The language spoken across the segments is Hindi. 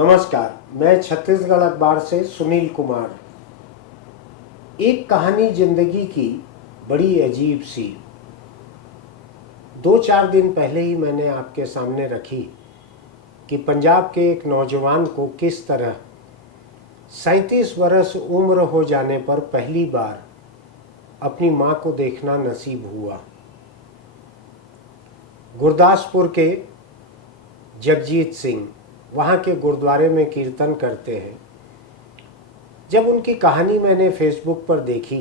नमस्कार, मैं छत्तीसगढ़ अखबार से सुनील कुमार। एक कहानी जिंदगी की बड़ी अजीब सी। 2-4 दिन पहले ही मैंने आपके सामने रखी कि पंजाब के एक नौजवान को किस तरह 37 वर्ष उम्र हो जाने पर पहली बार अपनी मां को देखना नसीब हुआ। गुरदासपुर के जगजीत सिंह वहाँ के गुरुद्वारे में कीर्तन करते हैं। जब उनकी कहानी मैंने फेसबुक पर देखी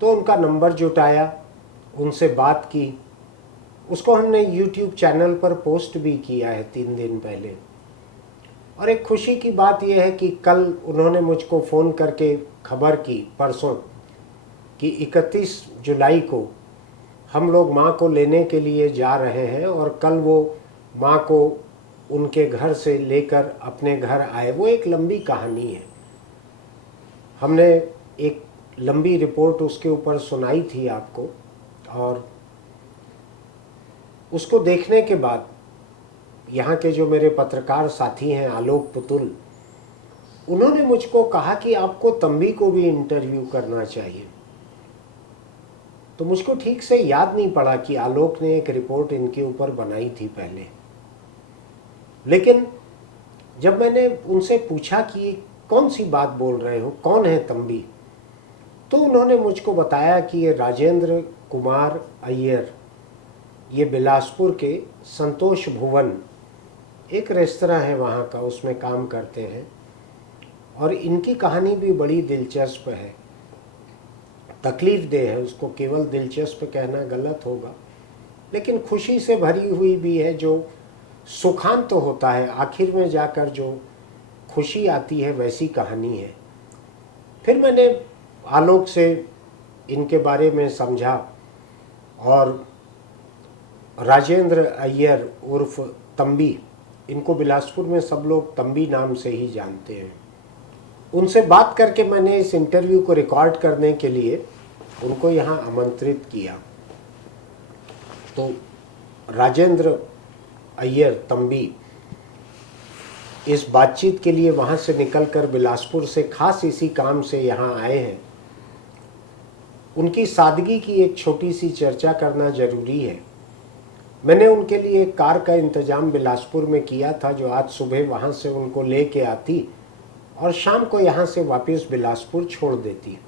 तो उनका नंबर जुटाया, उनसे बात की। उसको हमने यूट्यूब चैनल पर पोस्ट भी किया है 3 दिन पहले। और एक खुशी की बात यह है कि कल उन्होंने मुझको फ़ोन करके खबर की, परसों, कि 31 जुलाई को हम लोग माँ को लेने के लिए जा रहे हैं और कल वो माँ को उनके घर से लेकर अपने घर आए। वो एक लंबी कहानी है। हमने एक लंबी रिपोर्ट उसके ऊपर सुनाई थी आपको, और उसको देखने के बाद यहाँ के जो मेरे पत्रकार साथी हैं आलोक पुतुल, उन्होंने मुझको कहा कि आपको तंबी को भी इंटरव्यू करना चाहिए। तो मुझको ठीक से याद नहीं पड़ा कि आलोक ने एक रिपोर्ट इनके ऊपर बनाई थी पहले। लेकिन जब मैंने उनसे पूछा कि कौन सी बात बोल रहे हो, कौन है तंबी, तो उन्होंने मुझको बताया कि ये राजेंद्र कुमार अय्यर, ये बिलासपुर के संतोष भुवन एक रेस्तरा है वहाँ का, उसमें काम करते हैं। और इनकी कहानी भी बड़ी दिलचस्प है, तकलीफ दे है। उसको केवल दिलचस्प कहना गलत होगा, लेकिन खुशी से भरी हुई भी है। जो सुखांत तो होता है, आखिर में जाकर जो खुशी आती है, वैसी कहानी है। फिर मैंने आलोक से इनके बारे में समझा, और राजेंद्र अय्यर उर्फ तंबी, इनको बिलासपुर में सब लोग तंबी नाम से ही जानते हैं। उनसे बात करके मैंने इस इंटरव्यू को रिकॉर्ड करने के लिए उनको यहाँ आमंत्रित किया। तो राजेंद्र अय्यर तंबी इस बातचीत के लिए वहाँ से निकलकर बिलासपुर से खास इसी काम से यहाँ आए हैं। उनकी सादगी की एक छोटी सी चर्चा करना ज़रूरी है। मैंने उनके लिए एक कार का इंतज़ाम बिलासपुर में किया था, जो आज सुबह वहाँ से उनको ले के आती और शाम को यहाँ से वापस बिलासपुर छोड़ देती।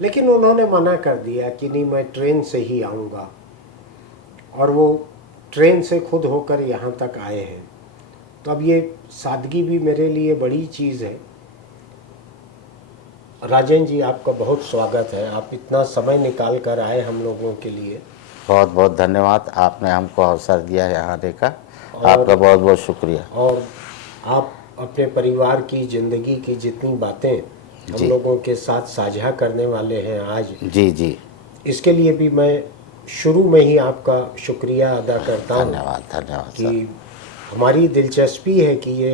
लेकिन उन्होंने मना कर दिया कि नहीं, मैं ट्रेन से ही आऊँगा, और वो ट्रेन से खुद होकर यहाँ तक आए हैं। तो अब ये सादगी भी मेरे लिए बड़ी चीज़ है। राजेंद्र जी, आपका बहुत स्वागत है। आप इतना समय निकाल कर आए हम लोगों के लिए। बहुत बहुत धन्यवाद, आपने हमको अवसर दिया यहाँ आने का, आपका बहुत बहुत शुक्रिया। और आप अपने परिवार की ज़िंदगी की जितनी बातें हम लोगों के साथ साझा करने वाले हैं आज, जी, इसके लिए भी मैं शुरू में ही आपका शुक्रिया अदा करता हूँ। धन्यवाद कि हमारी दिलचस्पी है कि ये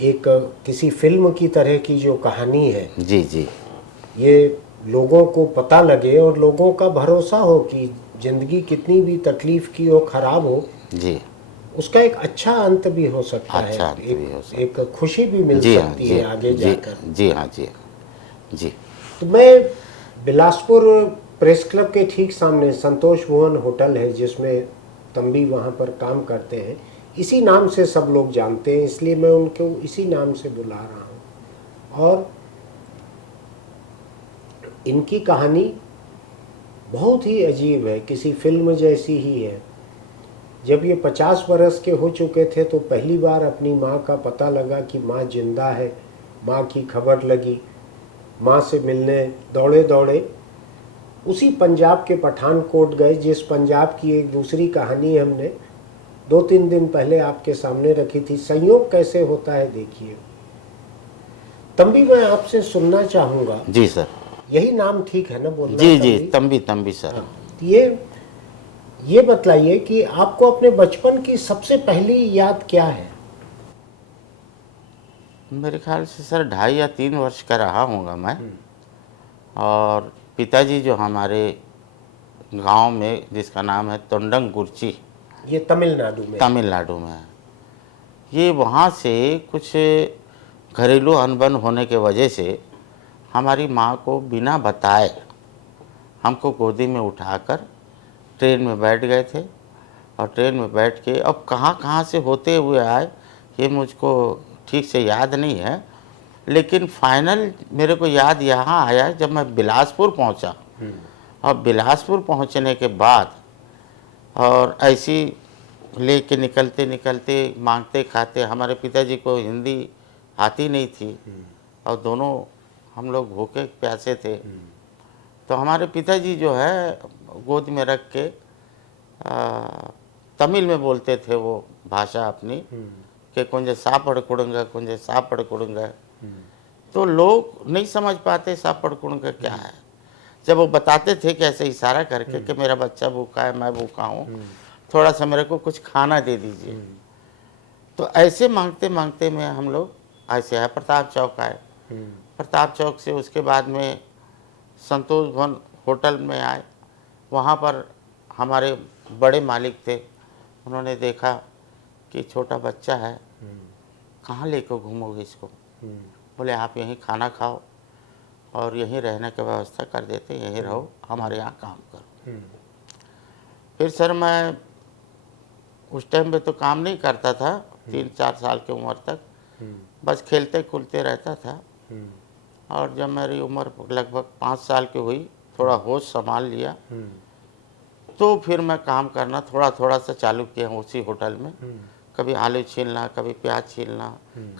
एक किसी फिल्म की तरह की जो कहानी है, जी, ये लोगों को पता लगे और लोगों का भरोसा हो कि ज़िंदगी कितनी भी तकलीफ़ की हो, ख़राब हो जी, उसका एक अच्छा अंत भी हो सकता है, एक खुशी भी मिल सकती है आगे जाकर। जी हाँ, जी। तो मैं बिलासपुर प्रेस क्लब के ठीक सामने संतोष भुवन होटल है, जिसमें तंबी वहाँ पर काम करते हैं। इसी नाम से सब लोग जानते हैं, इसलिए मैं उनको इसी नाम से बुला रहा हूँ। और इनकी कहानी बहुत ही अजीब है, किसी फिल्म जैसी ही है। जब ये 50 बरस के हो चुके थे तो पहली बार अपनी माँ का पता लगा कि माँ जिंदा है। माँ की खबर लगी, माँ से मिलने दौड़े दौड़े उसी पंजाब के पठानकोट गए, जिस पंजाब की एक दूसरी कहानी हमने 2-3 दिन पहले आपके सामने रखी थी। संयोग कैसे होता है देखिए। तंबी, मैं आपसे सुनना चाहूँगा। जी सर। यही नाम ठीक है ना बोलना? जी, तंबी सर। हाँ, ये बतलाइए कि आपको अपने बचपन की सबसे पहली याद क्या है? मेरे ख्याल से सर 2.5 या 3 वर्ष का रहा होगा मैं। और पिताजी जो हमारे गांव में, जिसका नाम है तोंडंगुर्ची, ये तमिलनाडु में है, ये वहाँ से कुछ घरेलू अनबन होने के वजह से हमारी माँ को बिना बताए हमको गोदी में उठाकर ट्रेन में बैठ गए थे। और ट्रेन में बैठ के अब कहाँ कहाँ से होते हुए आए ये मुझको ठीक से याद नहीं है, लेकिन फाइनल मेरे को याद यहाँ आया जब मैं बिलासपुर पहुँचा। और बिलासपुर पहुँचने के बाद और ऐसी लेके निकलते निकलते मांगते खाते, हमारे पिताजी को हिंदी आती नहीं थी और दोनों हम लोग भूखे प्यासे थे। तो हमारे पिताजी जो है गोद में रख के तमिल में बोलते थे वो भाषा अपनी कि कुंजे सापड़ कुड़ूंगा, कुंजे सापड़ कुड़ूंगा। तो लोग नहीं समझ पाते सापड़ कुड़ूंगा क्या है। जब वो बताते थे कि ऐसे इशारा करके कि मेरा बच्चा भूखा है, मैं भूखा हूँ, थोड़ा सा मेरे को कुछ खाना दे दीजिए। तो ऐसे मांगते मांगते में हम लोग ऐसे आए, प्रताप चौक आए। प्रताप चौक से उसके बाद में संतोष भवन होटल में आए। वहाँ पर हमारे बड़े मालिक थे, उन्होंने देखा कि छोटा बच्चा है, कहाँ लेकर घूमोगे इसको। बोले आप यहीं खाना खाओ और यहीं रहने की व्यवस्था कर देते, यहीं रहो, हमारे यहाँ काम करो। फिर सर मैं उस टाइम पे तो काम नहीं करता था, 3-4 साल की उम्र तक बस खेलते खुलते रहता था। और जब मेरी उम्र लगभग 5 साल की हुई, थोड़ा होश संभाल लिया, तो फिर मैं काम करना थोड़ा थोड़ा सा चालू किया उसी होटल में। कभी आलू छीलना, कभी प्याज छीलना,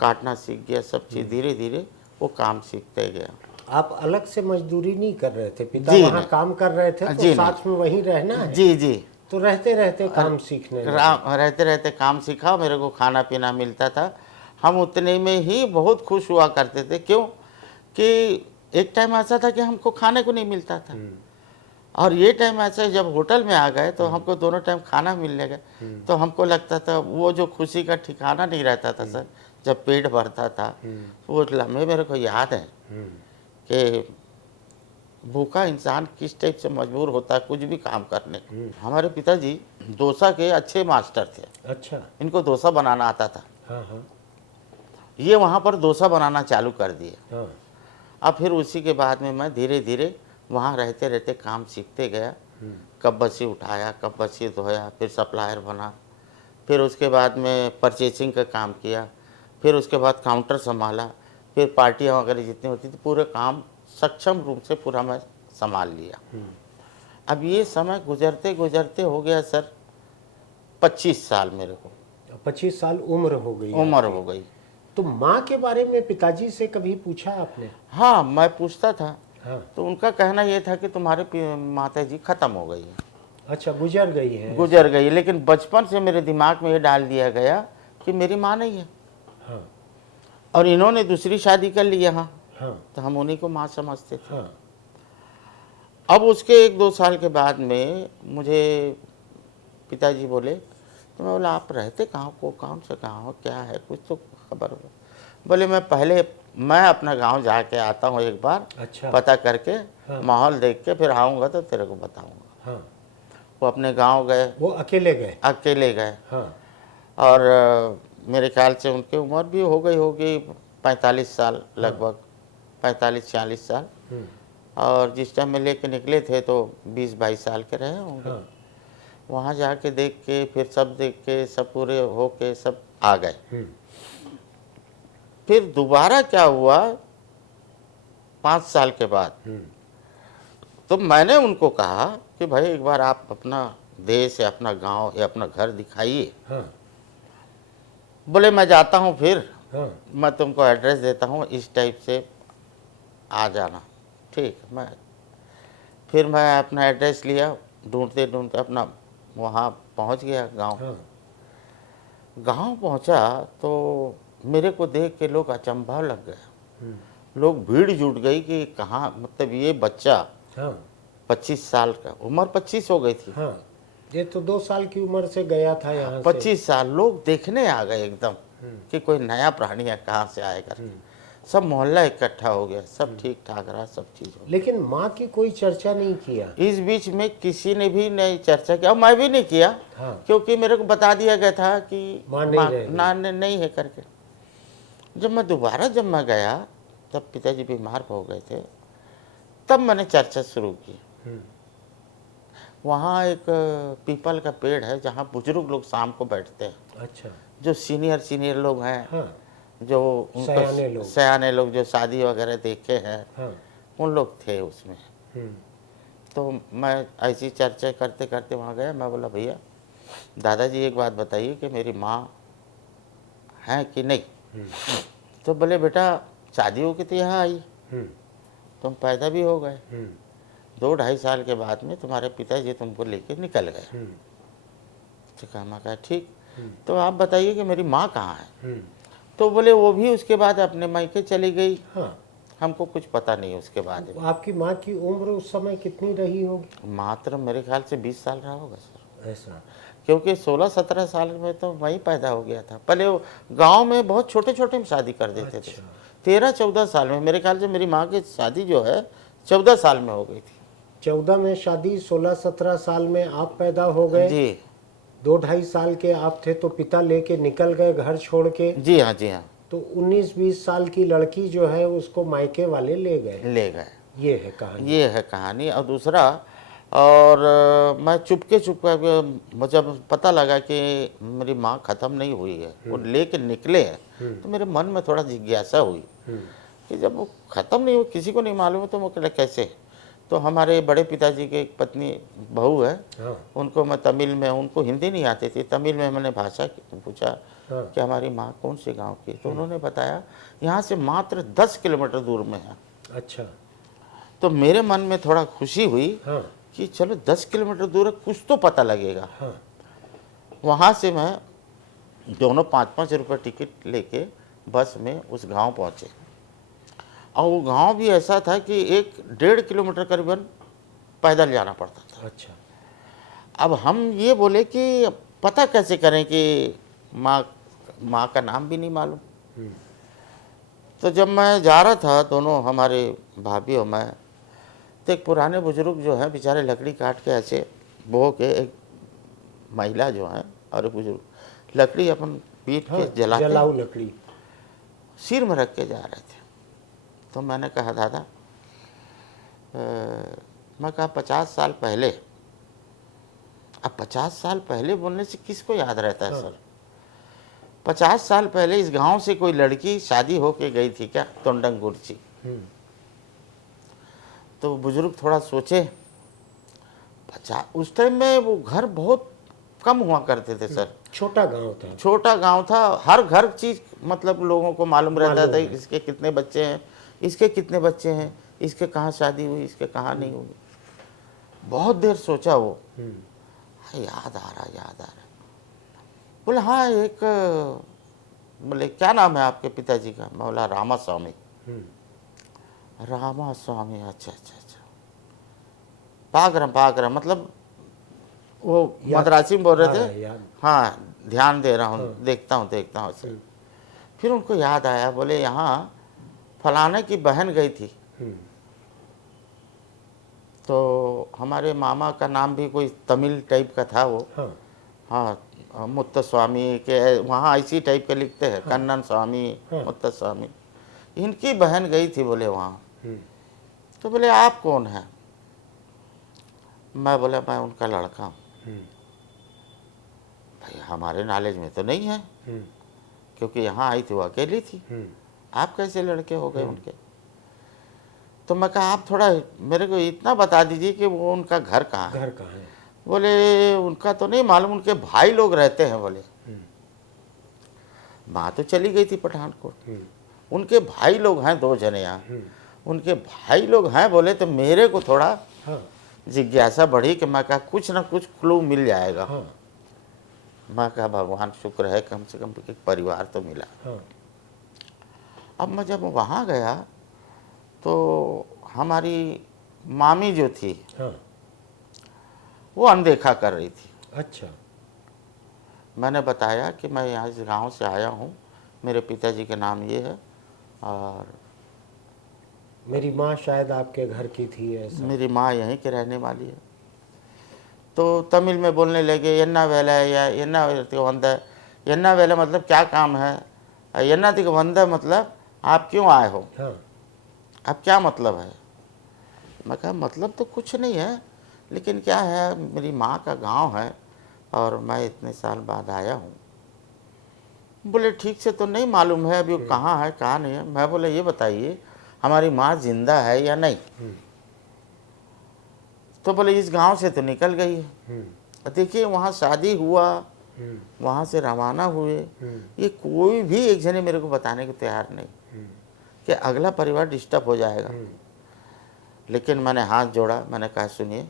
काटना सीख गया, सब चीज़ धीरे धीरे वो काम सीखते गया। आप अलग से मजदूरी नहीं कर रहे थे, पिता जी वहाँ नहीं। काम कर रहे थे जी तो साथ में वहीं रहना है। जी जी, तो रहते रहते काम सीखने लगे। रहते रहते काम सीखा, मेरे को खाना पीना मिलता था। हम उतने में ही बहुत खुश हुआ करते थे। क्यों कि एक टाइम ऐसा था कि हमको खाने को नहीं मिलता था, और ये टाइम ऐसा है जब होटल में आ गए तो हमको दोनों टाइम खाना मिलने गए। तो हमको लगता था वो जो खुशी का ठिकाना नहीं रहता था सर, जब पेट भरता था। वो लम्हे मेरे को याद है कि भूखा इंसान किस टाइप से मजबूर होता है कुछ भी काम करने को। हमारे पिताजी डोसा के अच्छे मास्टर थे। अच्छा। इनको डोसा बनाना आता था। हाँ हाँ ये वहाँ पर डोसा बनाना चालू कर दिए। हाँ। अब फिर उसी के बाद में मैं धीरे धीरे वहाँ रहते रहते काम सीखते गया। कब बसी उठाया, कब बसी धोया, फिर सप्लायर बना, फिर उसके बाद में परचेसिंग का काम किया, फिर उसके बाद काउंटर संभाला, फिर पार्टियाँ वगैरह जितनी होती थी पूरे काम सक्षम रूप से पूरा मैं संभाल लिया। अब ये समय गुजरते गुजरते हो गया सर 25 साल, मेरे को 25 साल उम्र हो गई। उम्र हो गई। तो माँ के बारे में पिताजी से कभी पूछा आपने? हाँ, मैं पूछता था। हाँ। तो उनका कहना ये था कि तुम्हारे माता जी खत्म हो गई है। अच्छा, गुजर गई है। गुजर गई, लेकिन बचपन से मेरे दिमाग में ये डाल दिया गया कि मेरी माँ नहीं है। हाँ और इन्होंने दूसरी शादी कर ली यहाँ, हाँ तो हम उन्हीं को माँ समझते थे। हाँ। अब उसके 1-2 साल के बाद में मुझे पिताजी बोले, तो मैं बोला आप रहते कहाँ को, कौन से गाँव हो, क्या है, कुछ तो खबर हो। बोले मैं अपना गांव जाके आता हूँ एक बार। अच्छा। पता करके हाँ। माहौल देख के फिर आऊँगा तो तेरे को बताऊँगा। हाँ। वो अपने गांव गए, वो अकेले गए? अकेले गए। हाँ। और मेरे ख्याल से उनकी उम्र भी हो गई होगी 45 साल, लगभग 45-46 साल। और जिस टाइम में लेके निकले थे तो 20-22 साल के रहे होंगे। हाँ। वहाँ जाके देख के फिर सब देख के सब पूरे हो के सब आ गए। फिर दोबारा क्या हुआ 5 साल के बाद, तो मैंने उनको कहा कि भाई एक बार आप अपना देश या अपना गांव या अपना घर दिखाइए। हाँ। बोले मैं जाता हूँ, फिर हाँ। मैं तुमको एड्रेस देता हूँ, इस टाइप से आ जाना। ठीक, फिर मैं अपना एड्रेस लिया, ढूंढते ढूंढते अपना वहाँ पहुँच गया गांव। हाँ। गांव पहुँचा तो मेरे को देख के लोग अचंभा लग गए। लोग भीड़ जुट गई कि कहाँ, मतलब ये बच्चा हाँ। 25 साल का, उम्र 25 हो गई थी। हाँ। ये तो 2 साल की उम्र से गया था यहाँ से। 25 साल, लोग देखने आ गए एकदम कि कोई नया प्राणी है, कहाँ से आएगा। सब मोहल्ला इकट्ठा हो गया, सब ठीक ठाक रहा, सब चीज़ हो लेकिन माँ की कोई चर्चा नहीं किया। गई। इस बीच में किसी ने भी नहीं चर्चा किया और मैं भी नहीं किया, हाँ। क्योंकि मेरे को बता दिया गया था कि माँ नहीं रहेगी। नहीं है करके। जब मैं गया तब पिताजी बीमार हो गए थे, तब मैंने चर्चा शुरू की। वहाँ एक पीपल का पेड़ है जहाँ बुजुर्ग लोग शाम को बैठते हैं, अच्छा। जो सीनियर लोग हैं, हाँ। जो सयाने लोग जो शादी वगैरह देखे हैं, हाँ। उन लोग थे उसमें। तो मैं ऐसी चर्चा करते करते वहाँ गया। मैं बोला भैया दादाजी एक बात बताइए कि मेरी माँ है कि नहीं। तो बोले बेटा शादी हो के तो यहाँ आई, तुम पैदा भी हो गए, 2-2.5 साल के बाद में तुम्हारे पिताजी तुमको लेके निकल गए। तो कहा, मैं कहा ठीक, तो आप बताइए कि मेरी माँ कहाँ है। तो बोले वो भी उसके बाद अपने मायके चली गई। हाँ। हमको कुछ पता नहीं उसके बाद में। आपकी माँ की उम्र उस समय कितनी रही होगी? मात्र मेरे ख्याल से 20 साल रहा होगा सर, ऐसा। क्योंकि 16-17 साल में तो वहीं पैदा हो गया था। पहले वो गांव में बहुत छोटे छोटे में शादी कर देते थे। 13-14 साल में मेरे ख्याल से मेरी माँ की शादी जो है 14 साल में हो गई थी। 14 में शादी, 16-17 साल में आप पैदा हो गए जी। 2-2.5 साल के आप थे तो पिता लेके निकल गए घर छोड़ के। जी हाँ, जी हाँ। तो 19-20 साल की लड़की जो है उसको मायके वाले ले गए। ये है कहानी। ये है कहानी। और दूसरा, और मैं चुपके जब पता लगा कि मेरी माँ ख़त्म नहीं हुई है, वो लेके निकले हैं, तो मेरे मन में थोड़ा जिज्ञासा हुई कि जब वो ख़त्म नहीं हुई, किसी को नहीं मालूम है, तो वो कहला कैसे। तो हमारे बड़े पिताजी के एक पत्नी बहू है, हाँ। उनको मैं तमिल में, उनको हिंदी नहीं आती थी, तमिल में मैंने भाषा पूछा कि हमारी माँ कौन से गांव की, तो उन्होंने बताया यहाँ से मात्र 10 किलोमीटर दूर में है। अच्छा। तो मेरे मन में थोड़ा खुशी हुई हाँ। कि चलो 10 किलोमीटर दूर है, कुछ तो पता लगेगा। हाँ। वहाँ वहाँ से मैं दोनों 5-5 रुपये टिकट लेके बस में उस गांव पहुँचे। और वो गांव भी ऐसा था कि 1-1.5 किलोमीटर करीबन पैदल जाना पड़ता था। अच्छा। अब हम ये बोले कि पता कैसे करें कि माँ का नाम भी नहीं मालूम। तो जब मैं जा रहा था, दोनों हमारे भाभी और मैं, तो एक पुराने बुजुर्ग जो हैं बेचारे लकड़ी काट के ऐसे बो के, एक महिला जो है और एक बुजुर्ग लकड़ी अपन पीट के जलाते, जलाऊ लकड़ी सिर में रख के जा रहे थे। तो मैंने कहा दादा, मैं कहा 50 साल पहले, अब 50 साल पहले बोलने से किसको याद रहता है सर। 50 साल पहले इस गांव से कोई लड़की शादी होके गई थी क्या, तोंडंग गुरची। तो बुजुर्ग थोड़ा सोचे। 50 उस टाइम में वो घर बहुत कम हुआ करते थे सर, छोटा गांव था। छोटा गांव था, हर घर चीज मतलब लोगों को मालूम रहता था, इसके कितने बच्चे हैं, इसके कितने बच्चे हैं, इसके कहाँ शादी हुई, इसके कहाँ नहीं हुई। बहुत देर सोचा वो, याद आ रहा। बोले हाँ एक, बोले क्या नाम है आपके पिताजी का। मैं बोला रामास्वामी। रामास्वामी, अच्छा। पागरम मतलब वो मद्रासी में बोल रहे थे। हाँ, ध्यान दे रहा हूँ, देखता हूँ सर। फिर उनको याद आया, बोले यहाँ फलाने की बहन गई थी। तो हमारे मामा का नाम भी कोई तमिल टाइप का था वो। हाँ, मुत्तस्वामी के वहाँ इसी टाइप के लिखते हैं, कन्नन स्वामी, मुत्तस्वामी। इनकी बहन गई थी बोले वहाँ। तो बोले आप कौन हैं। मैं बोला मैं उनका लड़का हूँ। भाई हमारे नॉलेज में तो नहीं है, क्योंकि यहाँ आई थी वो अकेली थी, आप कैसे लड़के हो गए उनके। तो मैं कहा आप थोड़ा मेरे को इतना बता दीजिए कि वो उनका घर कहाँ है। बोले उनका तो नहीं मालूम, उनके भाई लोग रहते हैं। बोले माँ तो चली गई थी पठानकोट, उनके भाई लोग हैं 2 जने यहाँ, उनके भाई लोग हैं। बोले तो मेरे को थोड़ा जिज्ञासा बढ़ी कि मैं कहा कुछ ना कुछ क्लू मिल जाएगा। मैं कहा भगवान शुक्र है कम से कम एक परिवार तो मिला। अब मैं जब वहाँ गया तो हमारी मामी जो थी वो अनदेखा कर रही थी। अच्छा। मैंने बताया कि मैं यहाँ इस गांव से आया हूँ, मेरे पिताजी का नाम ये है, और मेरी माँ शायद आपके घर की थी ऐसा? मेरी माँ यहीं की रहने वाली है। तो तमिल में बोलने लगे, एन्ना वेला या एन्ना वंद, एन्ना वेला मतलब क्या काम है, एन्ना तिक वंद मतलब आप क्यों आए हो, हाँ। अब क्या मतलब है। मैं कहा मतलब तो कुछ नहीं है, लेकिन क्या है मेरी माँ का गांव है और मैं इतने साल बाद आया हूँ। बोले ठीक से तो नहीं मालूम है अभी वो कहाँ है कहाँ नहीं है। मैं बोला ये बताइए हमारी माँ जिंदा है या नहीं। तो बोले इस गांव से तो निकल गई है। देखिए वहाँ शादी हुआ, वहाँ से रवाना हुए, ये कोई भी एक जने मेरे को बताने को तैयार नहीं कि अगला परिवार डिस्टर्ब हो जाएगा। लेकिन मैंने हाथ जोड़ा, मैंने कहा सुनिए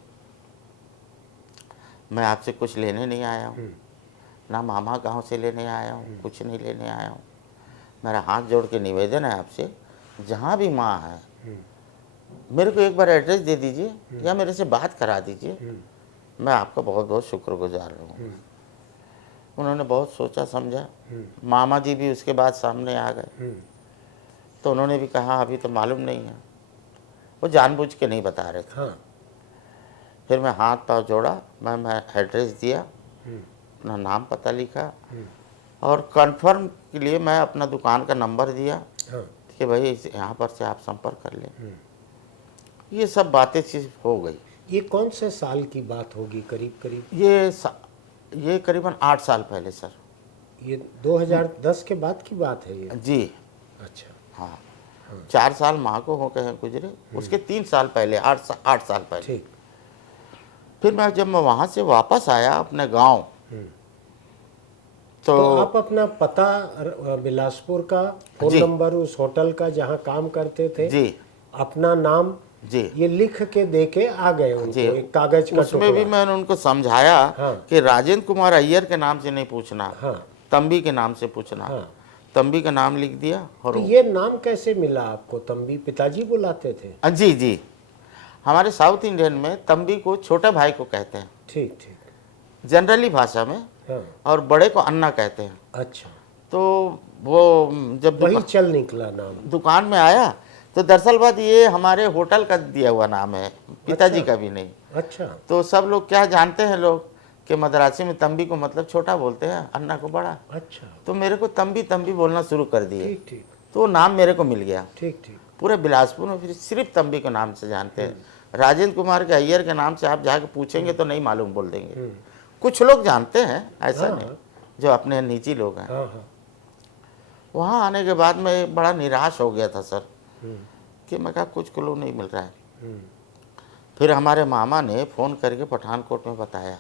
मैं आपसे कुछ लेने नहीं आया हूँ, ना मामा गांव से लेने आया हूँ, कुछ नहीं लेने आया हूँ। मेरा हाथ जोड़ के निवेदन है आपसे, जहाँ भी माँ है मेरे को एक बार एड्रेस दे दीजिए या मेरे से बात करा दीजिए, मैं आपका बहुत बहुत शुक्रगुजार रहूँगा। उन्होंने बहुत सोचा समझा, मामा जी भी उसके बाद सामने आ गए। तो उन्होंने भी कहा अभी तो मालूम नहीं है, वो जानबूझ के नहीं बता रहे थे। हाँ। फिर मैं हाथ पाँव जोड़ा, मैं एड्रेस दिया, अपना नाम पता लिखा और कंफर्म के लिए मैं अपना दुकान का नंबर दिया हाँ। कि भाई यहाँ पर से आप संपर्क कर लें। ये सब बातें चीज हो गई। ये कौन से साल की बात होगी करीब करीब? ये करीबन 8 साल पहले सर। ये 2010 के बाद की बात है ये? जी अच्छा। हाँ। 4 साल माँ को हो गए हैं गुजरे, उसके 3 साल पहले 8 साल पहले। ठीक। फिर मैं जब मैं वहाँ से वापस आया अपने गांव, तो आप अपना पता बिलासपुर का, फोन जी। नंबर उस होटल का जहाँ काम करते थे, जी अपना नाम जी ये लिख के दे के आ गए उनको, जी, एक कागज का उसमें भी टुकड़ा। मैंने उनको समझाया हाँ। कि राजेंद्र कुमार अय्यर के नाम से नहीं पूछना, हाँ। तंबी के नाम से पूछना। हाँ। तंबी का नाम लिख दिया। और तो ये नाम कैसे मिला आपको? तंबी पिताजी बुलाते थे? जी जी, हमारे साउथ इंडियन में तंबी को छोटे भाई को कहते हैं ठीक ठीक। जनरली भाषा में, हाँ। और बड़े को अन्ना कहते हैं। अच्छा, तो वो जब वही चल निकला नाम। दुकान में आया तो दरअसल बात ये हमारे होटल का दिया हुआ नाम है, पिताजी अच्छा। का भी नहीं। अच्छा। तो सब लोग क्या जानते हैं लोग कि मद्रासी में तंबी को मतलब छोटा बोलते हैं, अन्ना को बड़ा। अच्छा। तो मेरे को तंबी तंबी बोलना शुरू कर दिए, ठीक ठीक। तो वो नाम मेरे को मिल गया। ठीक ठीक। पूरे बिलासपुर में फिर सिर्फ तंबी के नाम से जानते हैं। राजेंद्र कुमार के अय्यर के नाम से आप जाके पूछेंगे तो नहीं मालूम बोल देंगे। कुछ लोग जानते हैं, ऐसा हाँ। नहीं, जो अपने निजी लोग हैं। हाँ हाँ। वहाँ आने के बाद मैं बड़ा निराश हो गया था सर, कि मैं कहा कुछ क्लू नहीं मिल रहा है। फिर हमारे मामा ने फ़ोन करके पठानकोट में बताया।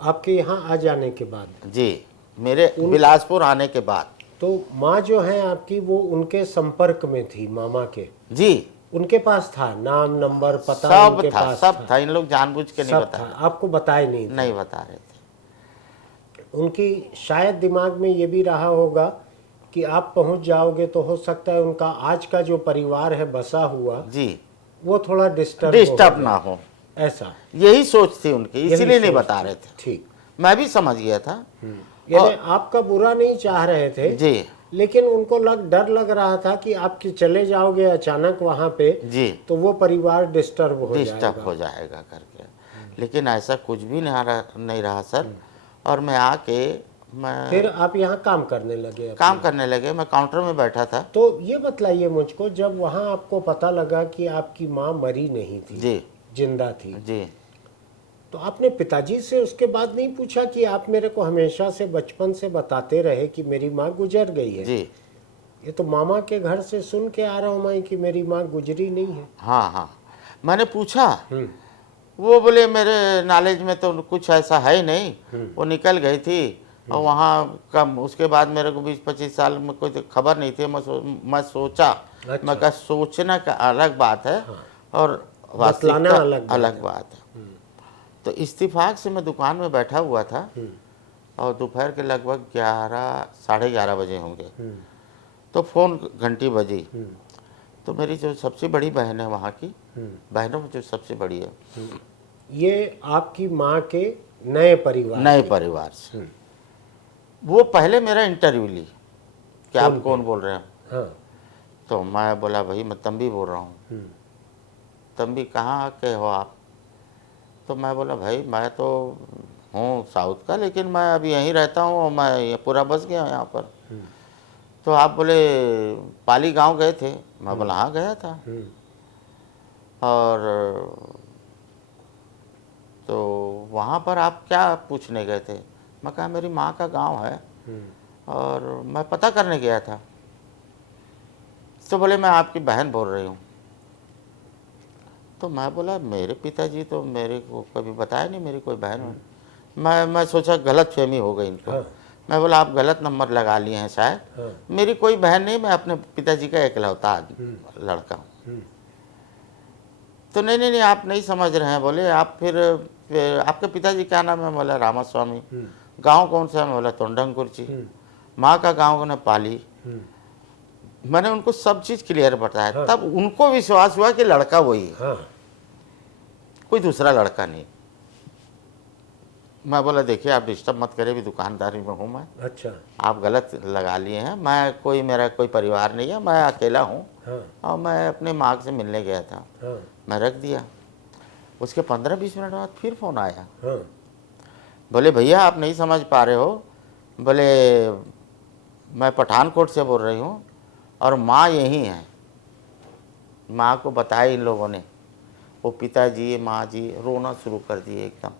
आपके यहाँ आ जाने के बाद? जी, मेरे बिलासपुर आने के बाद। तो माँ जो है आपकी, वो उनके संपर्क में थी मामा के? जी, उनके पास था नाम नंबर पता? सब उनके था, पास सब था। इन लोग जानबूझ के नहीं सब बता था, रहे, आपको बताए नहीं थे? नहीं बता रहे थे। उनकी शायद दिमाग में ये भी रहा होगा कि आप पहुंच जाओगे तो हो सकता है उनका आज का जो परिवार है बसा हुआ, जी, वो थोड़ा डिस्टर्ब ना हो, ऐसा यही सोच थी उनकी, यही इसीलिए नहीं सोच बता थी। रहे थे। ठीक। मैं भी समझ गया था। यानी आपका बुरा नहीं चाह रहे थे जी लेकिन उनको डर लग रहा था कि आप चले जाओगे अचानक वहां पे, जी, तो वो परिवार डिस्टर्ब हो जाएगा करके। लेकिन ऐसा कुछ भी नहीं रहा सर। और मैं आके फिर आप यहाँ काम करने लगे? काम करने लगे, मैं काउंटर में बैठा था। तो ये बतलाइए मुझको, जब वहाँ आपको पता लगा कि आपकी माँ मरी नहीं थी, जी जिंदा थी, जी, तो आपने पिताजी से उसके बाद नहीं पूछा कि आप मेरे को हमेशा से बचपन से बताते रहे कि मेरी माँ गुजर गई है? जी, ये तो मामा के घर से सुन के आ रहा हूँ मैं कि मेरी माँ गुजरी नहीं है। हाँ हाँ, मैंने पूछा। वो बोले मेरे नॉलेज में तो कुछ ऐसा है ही नहीं, वो निकल गई थी। और वहाँ कम उसके बाद मेरे को 20-25 साल में कोई खबर नहीं थी। मैं सोचा, अच्छा। मैं कहा सोचना का अलग बात है और बतलाना वास्तविकता अलग बात है। तो इत्तेफाक से मैं दुकान में बैठा हुआ था और दोपहर के लगभग 11-11:30 बजे होंगे। तो फ़ोन घंटी बजी। तो मेरी जो सबसे बड़ी बहन है वहाँ की बहनों में जो सबसे बड़ी है, ये आपकी माँ के नए परिवार से वो पहले मेरा इंटरव्यू ली कि आप कौन बोल रहे हैं। हाँ। तो मैं बोला भाई मैं तंबी बोल रहा हूँ। तंबी कहाँ के हो आप? तो मैं बोला भाई मैं तो हूँ साउथ का, लेकिन मैं अभी यहीं रहता हूँ और मैं ये पूरा बस गया हूँ यहाँ पर। तो आप बोले पाली गांव गए थे? मैं बोला हाँ गया था। और तो वहाँ पर आप क्या पूछने गए थे? मैं कहा मेरी माँ का गांव है और मैं पता करने गया था। तो बोले मैं आपकी बहन बोल रही हूँ। तो मैं बोला मेरे पिताजी तो मेरे को कभी बताया नहीं मेरी कोई बहन है। मैं सोचा गलत फहमी हो गई इनको। हाँ। मैं बोला आप गलत नंबर लगा लिए हैं शायद। हाँ। मेरी कोई बहन नहीं, मैं अपने पिताजी का इकलौता लड़का हूँ। तो नहीं नहीं नहीं आप नहीं समझ रहे हैं। बोले आप फिर आपके पिताजी क्या नाम है? बोला रामास्वामी। गांव कौन सा है? मैं बोला तोंडंगकुर्ची। माँ का गांव ने पाली। मैंने उनको सब चीज़ क्लियर बताया। हाँ। तब उनको विश्वास हुआ कि लड़का वही है, हाँ। कोई दूसरा लड़का नहीं। मैं बोला देखिए आप डिस्टर्ब मत करें, भी दुकानदारी में हूँ मैं, अच्छा। आप गलत लगा लिए हैं। मैं कोई मेरा कोई परिवार नहीं है, मैं अकेला हूँ हाँ। और मैं अपने माँ से मिलने गया था। हाँ। मैं रख दिया। उसके 15-20 मिनट बाद फिर फ़ोन आया। हाँ। बोले भैया आप नहीं समझ पा रहे हो, बोले मैं पठानकोट से बोल रही हूँ और माँ यही है। माँ को बताया इन लोगों ने, वो पिताजी माँ जी रोना शुरू कर दिए एकदम।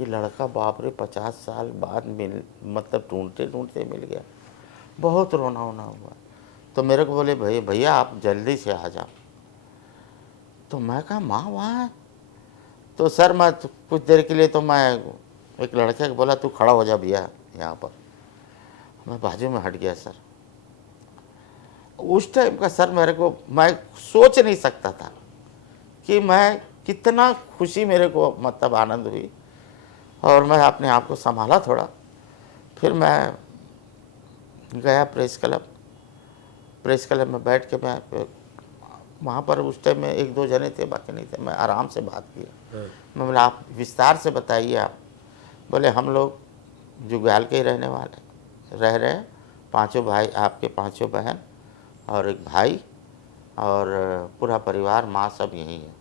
ये लड़का बाप रे 50 साल बाद मतलब ढूंढते ढूंढते मिल गया। बहुत रोना होना हुआ। तो मेरे को बोले भैया आप जल्दी से आ जाओ। तो मैं कहा माँ वहाँ है? तो सर मैं कुछ देर के लिए तो मैं एक लड़के को बोला तू खड़ा हो जा भैया यहाँ पर। मैं बाजू में हट गया सर। उस टाइम का सर मेरे को, मैं सोच नहीं सकता था कि मैं कितना खुशी मेरे को मतलब आनंद हुई। और मैं अपने आप को संभाला थोड़ा। फिर मैं गया प्रेस क्लब में बैठ के मैं वहाँ पर उस टाइम में 1-2 जने थे, बाकी नहीं थे। मैं आराम से बात किया। मैं बोला आप विस्तार से बताइए आप। बोले हम लोग जुग्याल के ही रहने वाले रह रहे हैं, 5 भाई, आपके 5 बहन और एक भाई और पूरा परिवार, माँ सब यही है।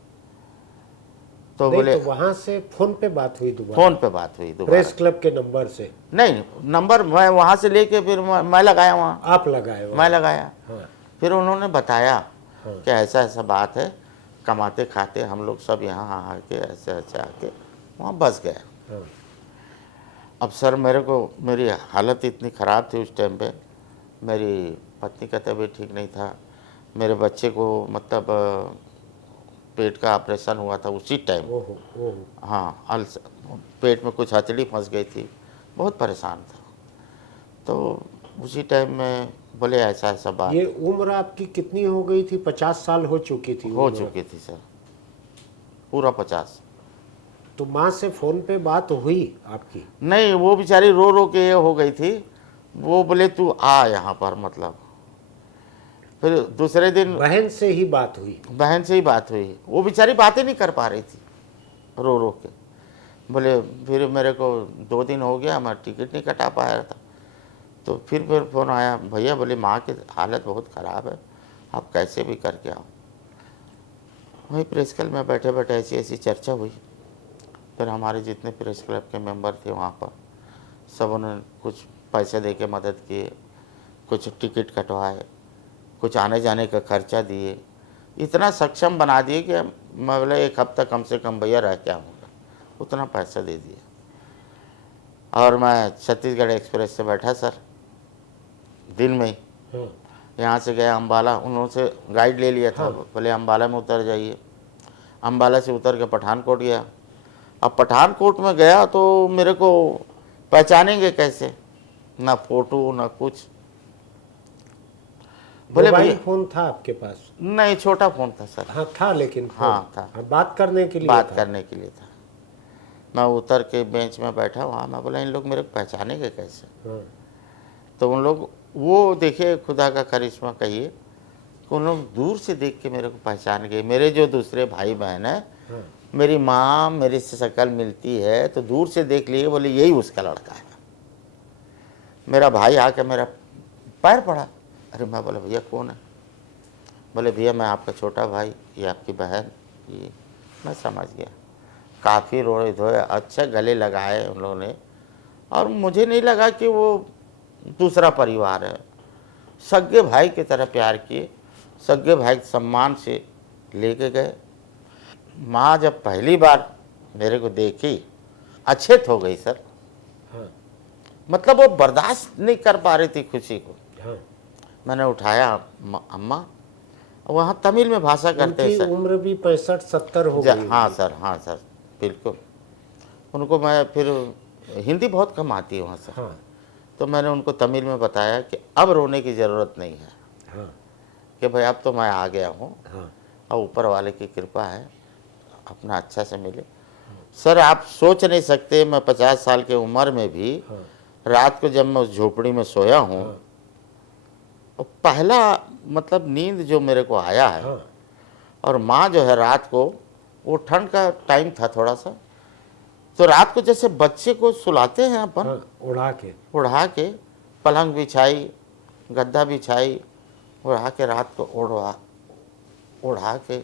तो नहीं, बोले तो वहाँ से फोन पे बात हुई दोबारा? फ़ोन पे बात हुई दोबारा। प्रेस क्लब के नंबर से? नहीं नंबर मैं वहाँ से लेके फिर मैं लगाया वहाँ। आप लगाए वहाँ? मैं लगाया। हाँ। फिर उन्होंने बताया हाँ। कि ऐसा ऐसा बात है, कमाते खाते हम लोग सब यहाँ आके ऐसे ऐसे आके वहाँ बस गए। हाँ। अब सर मेरे को, मेरी हालत इतनी ख़राब थी उस टाइम पे। मेरी पत्नी का तबीयत ठीक नहीं था। मेरे बच्चे को मतलब पेट का ऑपरेशन हुआ था उसी टाइम। ओहो ओहो। हाँ पेट में कुछ हथेली फंस गई थी, बहुत परेशान था। तो उसी टाइम में बोले ऐसा ऐसा बात। ये उम्र आपकी कितनी हो गई थी? 50 साल हो चुकी थी? हो उम्र चुकी थी सर, पूरा 50। तो माँ से फोन पे बात हुई आपकी? नहीं वो बेचारी रो रो के ये हो गई थी। वो बोले तू आ यहाँ पर, मतलब फिर दूसरे दिन बहन से ही बात हुई? बहन से ही बात हुई। वो बेचारी बातें नहीं कर पा रही थी, रो रो के। बोले फिर मेरे को 2 दिन हो गया, मैं टिकट नहीं कटा पाया था। तो फिर फ़ोन आया, भैया बोले माँ की हालत बहुत ख़राब है, आप कैसे भी करके आओ। वही प्रेस क्लब में बैठे बैठे ऐसी ऐसी चर्चा हुई। फिर हमारे जितने प्रेस क्लब के मेंबर थे वहाँ पर सब उन्होंने कुछ पैसे दे के मदद किए, कुछ टिकट कटवाए, कुछ आने जाने का खर्चा दिए। इतना सक्षम बना दिए कि मैं बोला 1 हफ्ता कम से कम भैया रह के आऊँगा, उतना पैसा दे दिया। और मैं छत्तीसगढ़ एक्सप्रेस से बैठा सर, दिन में ही हाँ। यहाँ से गया अम्बाला। उन्होंने से गाइड ले लिया था। हाँ। बोले अम्बाला में उतर जाइए। अम्बाला से उतर के पठानकोट गया। अब पठानकोट में गया तो मेरे को पहचानेंगे कैसे, ना फोटो ना कुछ। बोले मोबाइल भैया, फोन था आपके पास? नहीं छोटा फ़ोन था सर। हाँ था, लेकिन फोन? हाँ था, हाँ, बात करने के लिए बात था? करने के लिए था। मैं उतर के बेंच में बैठा वहाँ। मैं बोला इन लोग मेरे को पहचानेंगे कैसे। हाँ। तो उन लोग, वो देखिए खुदा का करिश्मा कहिए कि उन लोग दूर से देख के मेरे को पहचान गए। मेरे जो दूसरे भाई बहन हैं, हाँ। मेरी माँ मेरे से शक्ल मिलती है तो दूर से देख लिए, बोले यही उसका लड़का है। मेरा भाई आके मेरा पैर पड़ा। अरे मैं बोला भैया कौन है? बोले भैया मैं आपका छोटा भाई, ये आपकी बहन, ये मैं समझ गया। काफ़ी रोए धोए, अच्छे गले लगाए उन लोगों ने, और मुझे नहीं लगा कि वो दूसरा परिवार है। सगे भाई की तरह प्यार किए, सगे भाई के सम्मान से लेके गए। माँ जब पहली बार मेरे को देखी, अचेत हो गई सर। हाँ। मतलब वो बर्दाश्त नहीं कर पा रही थी खुशी को। हाँ। मैंने उठाया, अम्मा, वहाँ तमिल में भाषा करते हैं उनकी सर। उम्र भी 65-70 हो गई हाँ होगी। सर, हाँ सर, बिल्कुल। उनको मैं फिर, हिंदी बहुत कम आती है वहाँ से, हाँ। तो मैंने उनको तमिल में बताया कि अब रोने की ज़रूरत नहीं है, हाँ। कि भाई अब तो मैं आ गया हूँ, हाँ। और ऊपर वाले की कृपा है, अपना अच्छा से मिले। सर आप सोच नहीं सकते, मैं 50 साल की उम्र में भी हाँ। रात को जब मैं उस झोपड़ी में सोया हूँ, हाँ। और पहला मतलब नींद जो मेरे को आया है, हाँ। और माँ जो है रात को, वो ठंड का टाइम था थोड़ा सा, तो रात को जैसे बच्चे को सुलाते हैं अपन, हाँ, उड़ा के पलंग बिछाई, गद्दा बिछाई, उड़ा के रात को उड़ा के,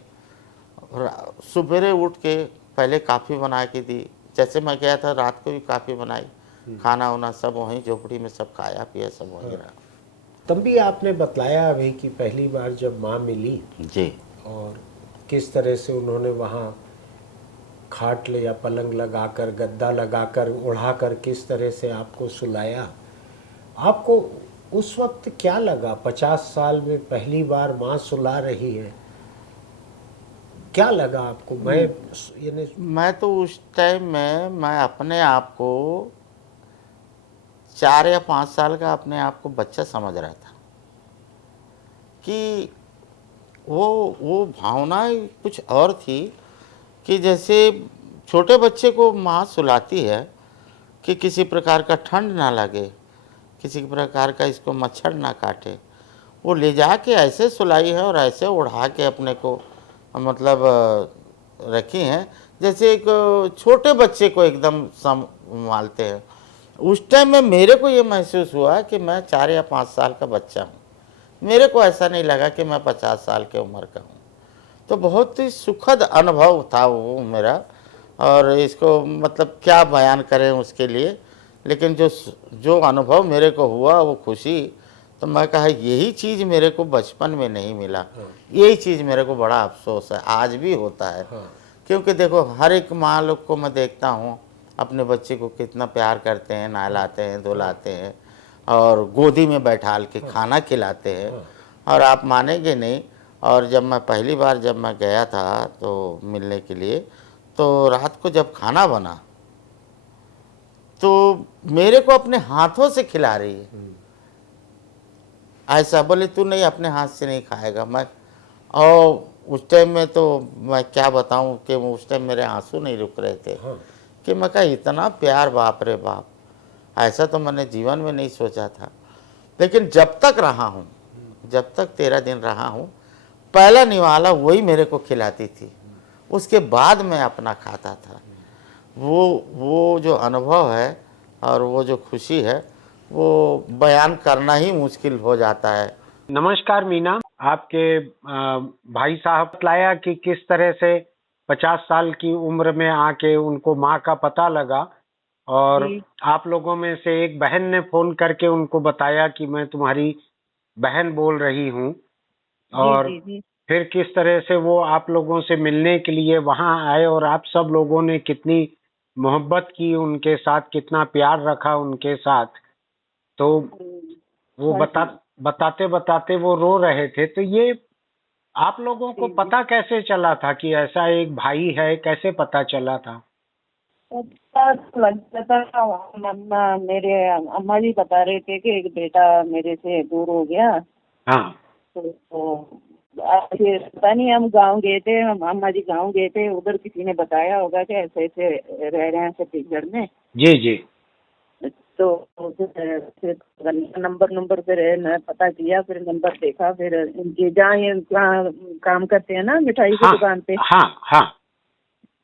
सवेरे उठ के पहले काफ़ी बना के दी। जैसे मैं गया था रात को भी काफ़ी बनाई, खाना वाना सब वहीं झोपड़ी में सब खाया पिया, सब वहीं रहा। तब भी आपने बतलाया अभी कि पहली बार जब माँ मिली जी। और किस तरह से उन्होंने वहाँ खाट ले या पलंग लगाकर, गद्दा लगाकर, उड़ाकर किस तरह से आपको सुलाया, आपको उस वक्त क्या लगा? 50 साल में पहली बार माँ सुला रही है, क्या लगा आपको? मैं तो उस टाइम में मैं अपने आप को 4 या 5 साल का अपने आप को बच्चा समझ रहा था, कि वो भावनाएं कुछ और थी, कि जैसे छोटे बच्चे को माँ सुलाती है कि किसी प्रकार का ठंड ना लगे, किसी प्रकार का इसको मच्छर ना काटे, वो ले जा के ऐसे सुलाई है और ऐसे उड़ा के अपने को मतलब रखी हैं, जैसे एक छोटे बच्चे को एकदम संभालते हैं। उस टाइम में मेरे को ये महसूस हुआ कि मैं 4 या 5 साल का बच्चा हूँ। मेरे को ऐसा नहीं लगा कि मैं 50 साल की उम्र का हूँ। तो बहुत ही सुखद अनुभव था वो मेरा, और इसको मतलब क्या बयान करें उसके लिए, लेकिन जो अनुभव मेरे को हुआ वो खुशी, तो मैं कहा यही चीज़ मेरे को बचपन में नहीं मिला। यही चीज़ मेरे को बड़ा अफसोस है, आज भी होता है। क्योंकि देखो हर एक माँ लोग को मैं देखता हूँ अपने बच्चे को कितना प्यार करते हैं, नहलाते हैं, धुलाते हैं, और गोदी में बैठाल के खाना खिलाते हैं। और आप मानेंगे नहीं, और जब मैं पहली बार जब मैं गया था तो मिलने के लिए, तो रात को जब खाना बना तो मेरे को अपने हाथों से खिला रही है। ऐसा बोले तू नहीं, अपने हाथ से नहीं खाएगा। मैं, और उस टाइम में तो मैं क्या बताऊं कि उस टाइम मेरे आंसू नहीं रुक रहे थे। कि मैं कहा इतना प्यार, बाप रे बाप, ऐसा तो मैंने जीवन में नहीं सोचा था। लेकिन जब तक रहा हूँ, जब तक 13 दिन रहा हूँ, पहला निवाला वही मेरे को खिलाती थी, उसके बाद मैं अपना खाता था। वो जो अनुभव है और वो जो खुशी है, वो बयान करना ही मुश्किल हो जाता है। नमस्कार मीना, आपके भाई साहब बतलाया कि किस तरह से 50 साल की उम्र में आके उनको माँ का पता लगा, और आप लोगों में से एक बहन ने फोन करके उनको बताया कि मैं तुम्हारी बहन बोल रही हूँ, और फिर किस तरह से वो आप लोगों से मिलने के लिए वहां आए, और आप सब लोगों ने कितनी मोहब्बत की उनके साथ, कितना प्यार रखा उनके साथ। तो वो बताते बताते वो रो रहे थे। तो ये आप लोगों को पता कैसे चला था कि ऐसा एक भाई है? कैसे पता चला था? लगता था मम्मा, मेरे अम्मा जी बता रहे थे कि एक बेटा मेरे से दूर हो गया। हाँ। तो फिर पता नहीं, हम गांव गए थे, हम अम्मा जी गांव गए थे, उधर किसी ने बताया होगा कि ऐसे ऐसे रह रहे हैं छत्तीसगढ़ में। जी जी। तो फिर नंबर फिर मैं पता किया, फिर नंबर देखा, फिर इनके जहाँ ये काम करते हैं ना मिठाई की दुकान पे, हाँ हाँ,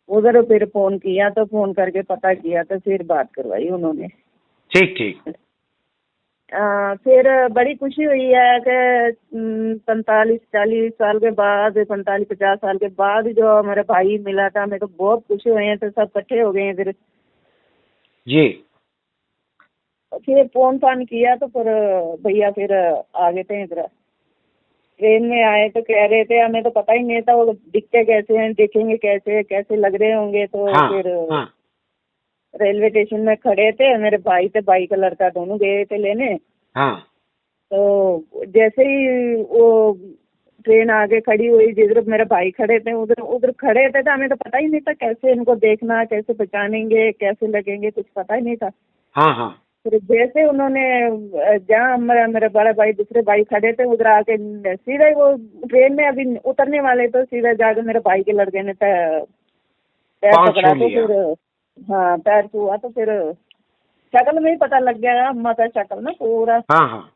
उधर फिर फोन किया, तो फोन करके पता किया, तो फिर बात करवाई उन्होंने। ठीक ठीक। फिर बड़ी खुशी हुई है कि 45-40 साल के बाद, 45-50 साल के बाद जो हमारा भाई मिला था, मेरे को बहुत खुशी हुई है। तो सब इकट्ठे हो गए हैं फिर जी। फिर फोन फान किया तो फिर भैया फिर आ गए थे इधर। ट्रेन में आए तो कह रहे थे हमें तो पता ही नहीं था वो दिखते कैसे हैं, देखेंगे कैसे कैसे लग रहे होंगे। तो हाँ, फिर हाँ, रेलवे स्टेशन में खड़े थे, मेरे भाई थे, भाई का लड़का, दोनों गए थे लेने। हाँ, तो जैसे ही वो ट्रेन आगे खड़ी हुई, जिधर मेरे भाई खड़े थे उधर उधर खड़े थे, तो हमें तो पता ही नहीं था कैसे इनको देखना, कैसे पहचानेंगे, कैसे लगेंगे, कुछ पता ही नहीं था। हाँ, हाँ, फिर जैसे उन्होंने जहाँ मेरे बड़े भाई दूसरे भाई खड़े थे उधर आके सीधा ही वो ट्रेन में अभी उतरने वाले, तो सीधा जाके मेरे भाई के लड़के ने पैर पाँव पकड़ा। छू तो लिया। फिर हाँ पैर छुआ तो फिर शक्ल में ही पता लग गया अम्मा का शक्ल ना पूरा, हाँ, हाँ,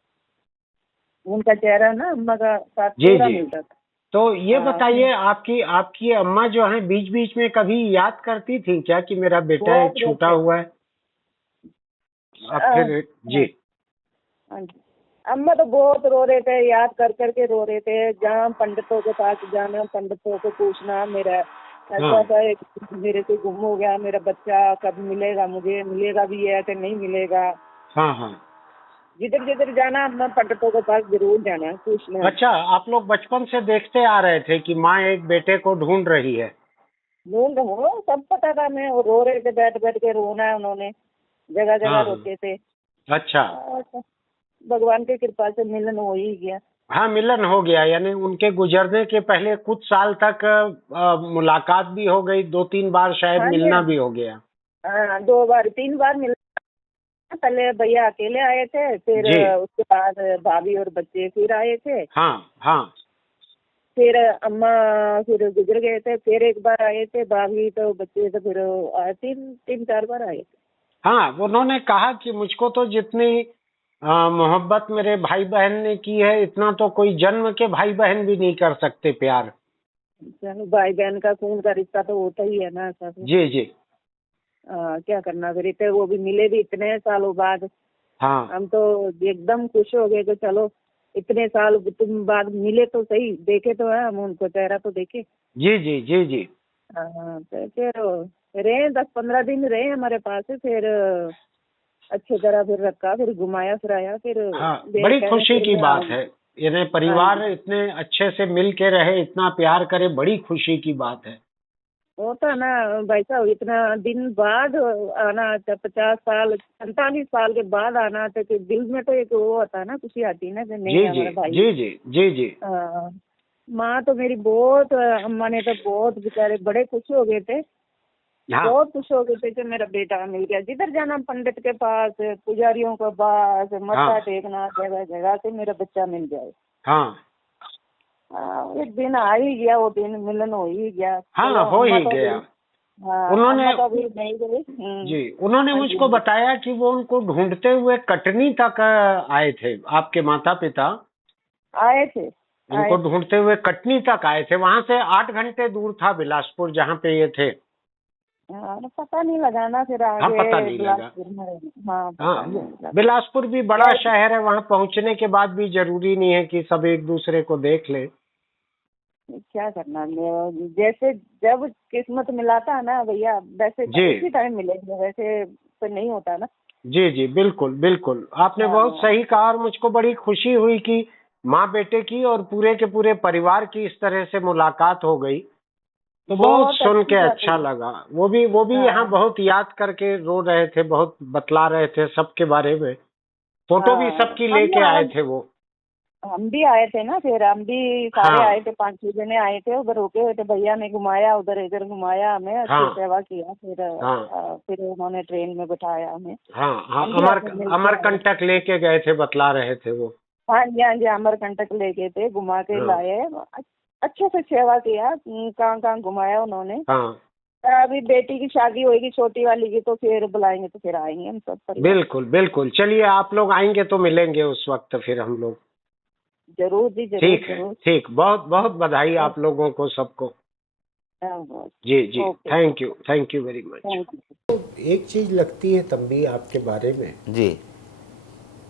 उनका चेहरा ना अम्मा का साथ जी, पूरा जी। मिलता था। तो ये हाँ, बताइए, आपकी आपकी अम्मा जो है बीच बीच में कभी याद करती थी क्या कि मेरा बेटा एक बहुत छूटा रोते। हुआ है? अब हाँ, फिर जी। हाँ जी। अम्मा तो बहुत रो रहे थे, याद कर करके रो रहे थे। जहाँ पंडितों के पास जाना, पंडितों को पूछना मेरा ऐसा हाँ, ऐसा एक मेरे से गुम हो गया, मेरा बच्चा कब मिलेगा, मुझे मिलेगा भी है कि नहीं मिलेगा। हाँ, हाँ। जिधर जिधर जाना अम्मा पंडितों के पास जरूर जाना पूछना। अच्छा, आप लोग बचपन से देखते आ रहे थे कि माँ एक बेटे को ढूंढ रही है? ढूंढ हो सब पता था, मैं वो रो रहे थे, बैठ बैठ के रोना है उन्होंने, जगह जगह हाँ, रोते थे। हाँ। अच्छा। और भगवान की कृपा से मिलन हो ही गया। हाँ, मिलन हो गया, यानी उनके गुजरने के पहले कुछ साल तक मुलाकात भी हो गई, 2-3 बार शायद हाँ जी, मिलना भी हो गया। हाँ 2 बार 3 बार मिला। पहले भैया अकेले आए थे, फिर जी। उसके बाद भाभी और बच्चे फिर आए थे, हाँ, हाँ, फिर अम्मा फिर गुजर गए थे, फिर एक बार आए थे भाभी तो बच्चे तो फिर आए, 3-4 बार आए थे। हाँ। उन्होंने कहा कि मुझको तो जितनी मोहब्बत मेरे भाई बहन ने की है, इतना तो कोई जन्म के भाई बहन भी नहीं कर सकते प्यार। चलो भाई बहन का खून का रिश्ता तो होता ही है ना सब। जी, जी। क्या करना फिर, इतने वो भी मिले भी इतने सालों बाद। हाँ, हम तो एकदम खुश हो गए कि चलो इतने साल तुम बाद मिले तो सही, देखे तो है हम उनको, चेहरा तो देखे। जी, जी, जी, जी। हाँ तो फिर रहे 10-15 दिन रहे हमारे पास, फिर अच्छी तरह फिर रखा, फिर घुमाया फिराया, फिर हाँ, वे बड़ी कह रहे खुशी फिर की मैं बात आऊँ। है। यानी हाँ परिवार जी, इतने अच्छे से मिल के रहे, इतना प्यार करे, बड़ी खुशी की बात है। होता ना भाई साहब, इतना दिन बाद आना, 50 साल 45 साल के बाद आना, तो फिर दिल में तो एक वो होता है ना, खुशी आती है ना कि जी, नहीं जी, हमारा भाई। जी, जी, जी, जी। हाँ, माँ तो मेरी बहुत, अम्मा ने तो बहुत बेचारे बड़े खुश हो गए थे, हाँ, बहुत खुश हो गए थे कि मेरा बेटा मिल गया। जिधर जाना पंडित के पास, पुजारियों के पास मत्था हाँ, टेकना, जगह जगह से मेरा बच्चा मिल जाए। हाँ, एक दिन आ ही गया, वो दिन मिलन हो ही गया। चलो हाँ, हो अम्मा ही तो गया। अभी, हाँ उन्होंने अम्मा तो अभी नहीं गई। जी, उन्होंने हाँ जी, मुझको बताया कि वो उनको ढूंढते हुए कटनी तक आए थे, आपके माता पिता आए थे उनको आए थे। ढूंढते हुए कटनी तक आए थे। वहां से 8 घंटे दूर था बिलासपुर, जहाँ पे ये थे। हाँ तो पता नहीं लगा ना फिर हाँ, आगे पता नहीं लगा। बिलासपुर में। हाँ हाँ, पता नहीं लगा। बिलासपुर भी बड़ा शहर है, वहां पहुंचने के बाद भी जरूरी नहीं है कि सब एक दूसरे को देख ले। क्या करना, जैसे जब किस्मत मिलाता है ना भैया, वैसे जी, उसी टाइम मिलेंगे, वैसे तो नहीं होता ना। जी, जी, बिल्कुल, बिल्कुल, आपने बहुत हाँ सही कहा। और मुझको बड़ी खुशी हुई कि माँ बेटे की और पूरे के पूरे परिवार की इस तरह से मुलाकात हो गई। तो बहुत बहुत सुन अच्छी के बात अच्छा हुई। लगा। वो भी यहाँ हाँ बहुत याद करके रो रहे थे, बहुत बतला रहे थे सबके बारे में। फोटो भी हाँ सबकी हम भी लेके आए थे वो। हम भी आए थे ना, फिर हम भी सारे हाँ, आए थे, 5-6 जने आए थे, उधर रुके हुए थे। भैया ने घुमाया, उधर इधर घुमाया, हमें अच्छी हाँ, सेवा किया। फिर हाँ, फिर उन्होंने ट्रेन में बिठाया हमें। हाँ, हाँ। हम भी आके मिल के आए। अमरकंटक लेके गए थे, बतला रहे थे वो। हाँ जी, हाँ जी, अमरकंटक ले गए थे, घुमा के हाँ, लाए। अच्छे से सेवा किया, कहाँ कहाँ घुमाया उन्होंने। हाँ, अभी बेटी की शादी होगी छोटी वाली की, तो फिर बुलाएंगे तो फिर आएंगे हम सब परिवार। बिल्कुल, बिल्कुल। चलिए, आप लोग आएंगे तो मिलेंगे उस वक्त फिर हम लोग। जरूर जी, जरूर ठीक है, जरूर। ठीक। बहुत बहुत बधाई आप लोगों को सबको। जी, जी। Okay, thank you very much. Thank you. एक चीज लगती है तंबी आपके बारे में जी।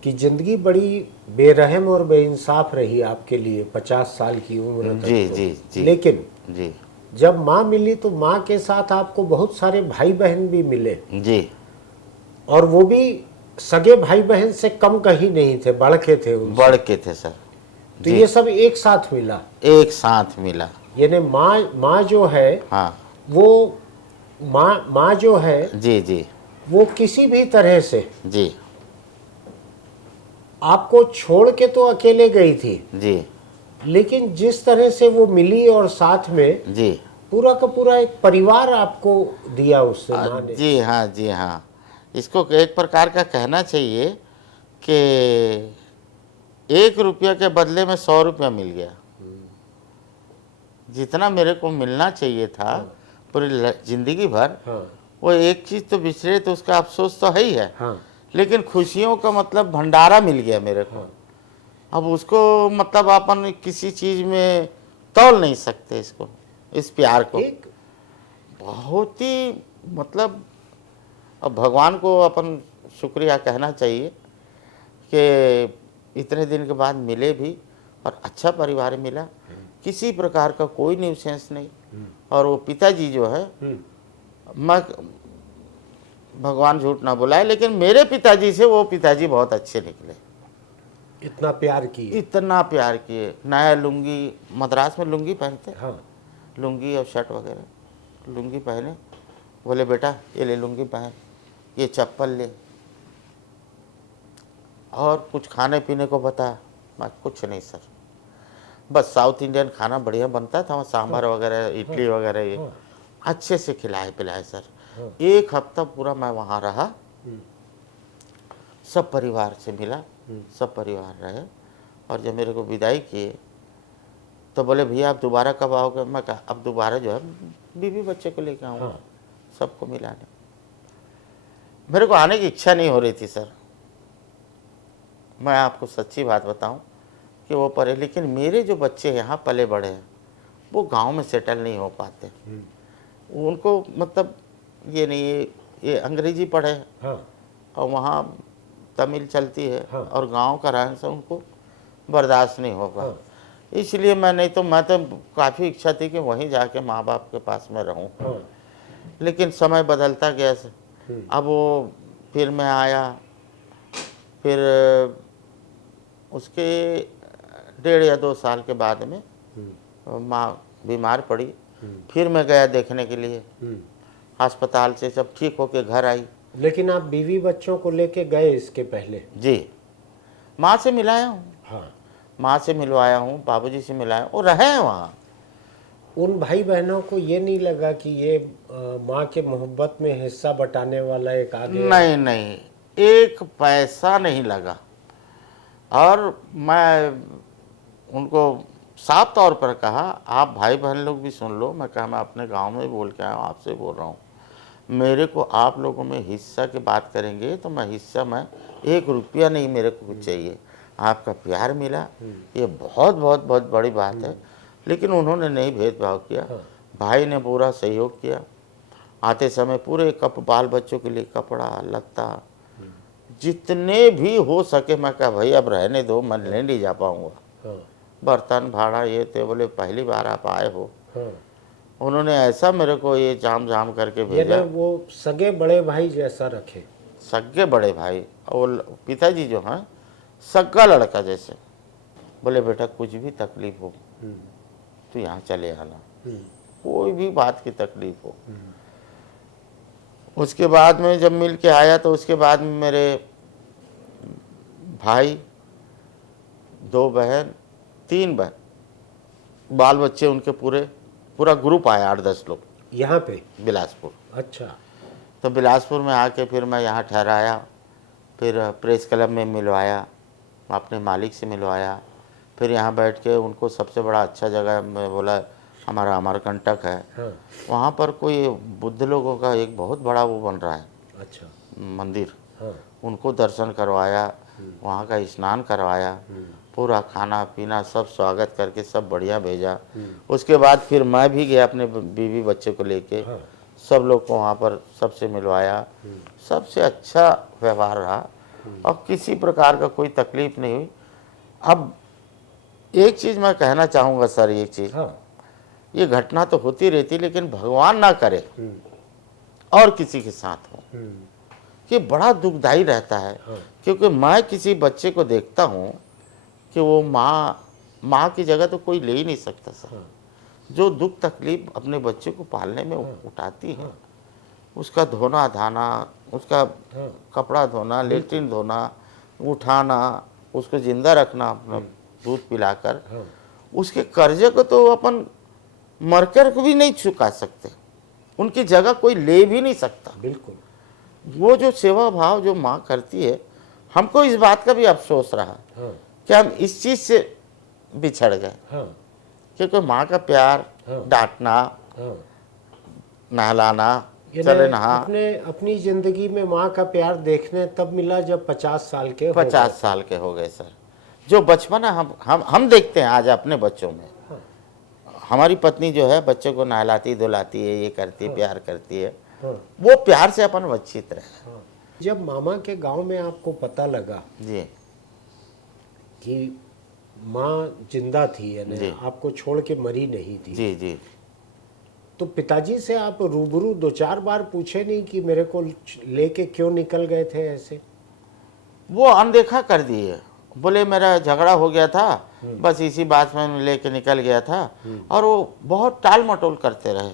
कि जिंदगी बड़ी बेरहम और बेइंसाफ रही आपके लिए 50 साल की उम्र तक जी तो। जी जी लेकिन जी जब माँ मिली तो माँ के साथ आपको बहुत सारे भाई बहन भी मिले, जी और वो भी सगे भाई बहन से कम कहीं नहीं थे, बढ़ के थे उनसे। बढ़ के थे सर। तो जी, ये सब एक साथ मिला। एक साथ मिला। यानी माँ माँ जो है हाँ वो माँ जो है जी जी वो किसी भी तरह से जी आपको छोड़ के तो अकेले गई थी, जी लेकिन जिस तरह से वो मिली और साथ में जी पूरा का पूरा एक परिवार आपको दिया उससे माँ ने। जी हाँ जी हाँ। इसको एक प्रकार का कहना चाहिए कि 1 रुपया के बदले में 100 रुपया मिल गया। जितना मेरे को मिलना चाहिए था पूरी जिंदगी भर, हाँ वो एक चीज़ तो बिछड़े तो उसका अफसोस तो है ही है, हाँ लेकिन खुशियों का मतलब भंडारा मिल गया मेरे को। हाँ। अब उसको मतलब अपन किसी चीज़ में तौल नहीं सकते इसको, इस प्यार को। एक बहुत ही मतलब अब भगवान को अपन शुक्रिया कहना चाहिए कि इतने दिन के बाद मिले भी और अच्छा परिवार मिला, किसी प्रकार का कोई न्यूसेंस नहीं। और वो पिताजी जो है, मैं भगवान झूठ ना बुलाए, लेकिन मेरे पिताजी से वो पिताजी बहुत अच्छे निकले। इतना प्यार किए। इतना प्यार किए। नया लुंगी, मद्रास में लुंगी पहनते, हाँ लुंगी और शर्ट वगैरह, लुंगी पहने, बोले बेटा ये ले लुंगी पहन, ये चप्पल ले, और कुछ खाने पीने को बता। मैं कुछ नहीं सर, बस साउथ इंडियन खाना बढ़िया बनता था वहाँ, सांभर वगैरह, इडली वगैरह, ये अच्छे से खिलाए पिलाए सर। 1 हफ्ता पूरा मैं वहाँ रहा, सब परिवार से मिला, सब परिवार रहे। और जब मेरे को विदाई किए तो बोले भैया आप दोबारा कब आओगे? मैं कहा अब दोबारा जो है बीवी बच्चे को लेकर आऊँगा, सबको मिलाने। मेरे को आने की इच्छा नहीं हो रही थी सर, मैं आपको सच्ची बात बताऊं कि वो पढ़े, लेकिन मेरे जो बच्चे यहाँ पले बड़े हैं वो गांव में सेटल नहीं हो पाते। उनको मतलब ये नहीं, ये अंग्रेजी पढ़े हाँ और वहाँ तमिल चलती है, हाँ। और गांव का रहन सहन उनको बर्दाश्त नहीं होगा। हाँ। इसलिए मैं तो काफ़ी इच्छा थी कि वहीं जाके माँ बाप के पास में रहूं, हाँ लेकिन समय बदलता गया से अब वो फिर मैं आया, फिर उसके 1.5 या 2 साल के बाद में माँ बीमार पड़ी। फिर मैं गया देखने के लिए, अस्पताल से जब ठीक होके घर आई। लेकिन आप बीवी बच्चों को लेके गए इसके पहले? जी, माँ से मिलाया हूँ, हाँ। माँ से मिलवाया हूँ, बाबूजी से मिलाया, वो रहे हैं वहाँ। उन भाई बहनों को ये नहीं लगा कि ये माँ के मोहब्बत में हिस्सा बटाने वाला एक आ गया? नहीं नहीं, एक पैसा नहीं लगा। और मैं उनको साफ तौर पर कहा, आप भाई बहन लोग भी सुन लो, मैं कहा मैं अपने गांव में बोल के आया हूँ, आपसे बोल रहा हूँ, मेरे को आप लोगों में हिस्सा की बात करेंगे तो मैं हिस्सा, मैं 1 रुपया नहीं मेरे को कुछ चाहिए। आपका प्यार मिला, ये बहुत बहुत बहुत बड़ी बात है। लेकिन उन्होंने नहीं भेदभाव किया, भाई ने पूरा सहयोग किया। आते समय पूरे बाल बच्चों के लिए कपड़ा लत्ता जितने भी हो सके, मैं कहा भाई अब रहने दो, मैं नहीं जा पाऊँगा, बर्तन भाड़ा ये थे। बोले पहली बार आप आए हो। उन्होंने ऐसा मेरे को ये जाम जाम करके भेजा, वो सगे बड़े भाई जैसा रखे। सगे बड़े भाई, और पिताजी जो हैं सगा लड़का जैसे। बोले बेटा कुछ भी तकलीफ हो तो यहाँ चले आना, कोई भी बात की तकलीफ हो। उसके बाद में जब मिल के आया तो उसके बाद में मेरे भाई, 2 बहन, 3 बहन, बाल बच्चे उनके पूरा ग्रुप आया, 8-10 लोग यहाँ पे बिलासपुर। अच्छा। तो बिलासपुर में आके फिर मैं यहाँ ठहराया, फिर प्रेस क्लब में मिलवाया, अपने मालिक से मिलवाया। फिर यहाँ बैठ के उनको सबसे बड़ा अच्छा जगह मैं बोला हमारा अमरकंटक है, वहाँ पर कोई बुद्ध लोगों का एक बहुत बड़ा वो बन रहा है, अच्छा मंदिर, उनको दर्शन करवाया, वहाँ का स्नान करवाया, पूरा खाना पीना सब स्वागत करके सब बढ़िया भेजा। उसके बाद फिर मैं भी गया अपने बीवी बच्चे को लेके, सब लोग को वहाँ पर सबसे मिलवाया, सबसे अच्छा व्यवहार रहा। और किसी प्रकार का कोई तकलीफ नहीं हुई। अब एक चीज़ मैं कहना चाहूँगा सर, एक चीज़, हाँ। ये घटना तो होती रहती, लेकिन भगवान ना करे और किसी के साथ हो, कि बड़ा दुखदाई रहता है। हाँ। क्योंकि मैं किसी बच्चे को देखता हूँ कि वो माँ की जगह तो कोई ले ही नहीं सकता सर। हाँ। जो दुख तकलीफ अपने बच्चे को पालने में उठाती है, उसका धोना धाना, उसका हाँ। कपड़ा धोना, लेट्रिन धोना, उठाना, उसको जिंदा रखना अपना दूध पिलाकर, हाँ। उसके कर्जे को तो अपन मरकर भी नहीं चुका सकते, उनकी जगह कोई ले भी नहीं सकता। बिल्कुल। वो जो सेवा भाव जो माँ करती है, हमको इस बात का भी अफसोस रहा हाँ। कि हम इस चीज़ से बिछड़ गए। हाँ। क्योंकि माँ का प्यार, हाँ। डांटना, हाँ। नहलाना, यानी चले नहा, अपनी जिंदगी में माँ का प्यार देखने तब मिला जब 50 साल के हो 50 गए। साल के हो गए सर। जो बचपना हम देखते हैं आज अपने बच्चों में। हाँ। हमारी पत्नी जो है बच्चों को नहलाती धुलाती है, ये करती है, प्यार करती है, हाँ। वो प्यार से अपन वंचित रहे। हाँ। जब मामा के गांव में आपको पता लगा जी कि माँ जिंदा थी, यानी जी। आपको छोड़ के मरी नहीं थी, जी जी। तो पिताजी से आप रूबरू 2-4 बार पूछे नहीं कि मेरे को लेके क्यों निकल गए थे ऐसे? वो अनदेखा कर दिए, बोले मेरा झगड़ा हो गया था, बस इसी बात में लेके निकल गया था। और वो बहुत टाल मटोल करते रहे।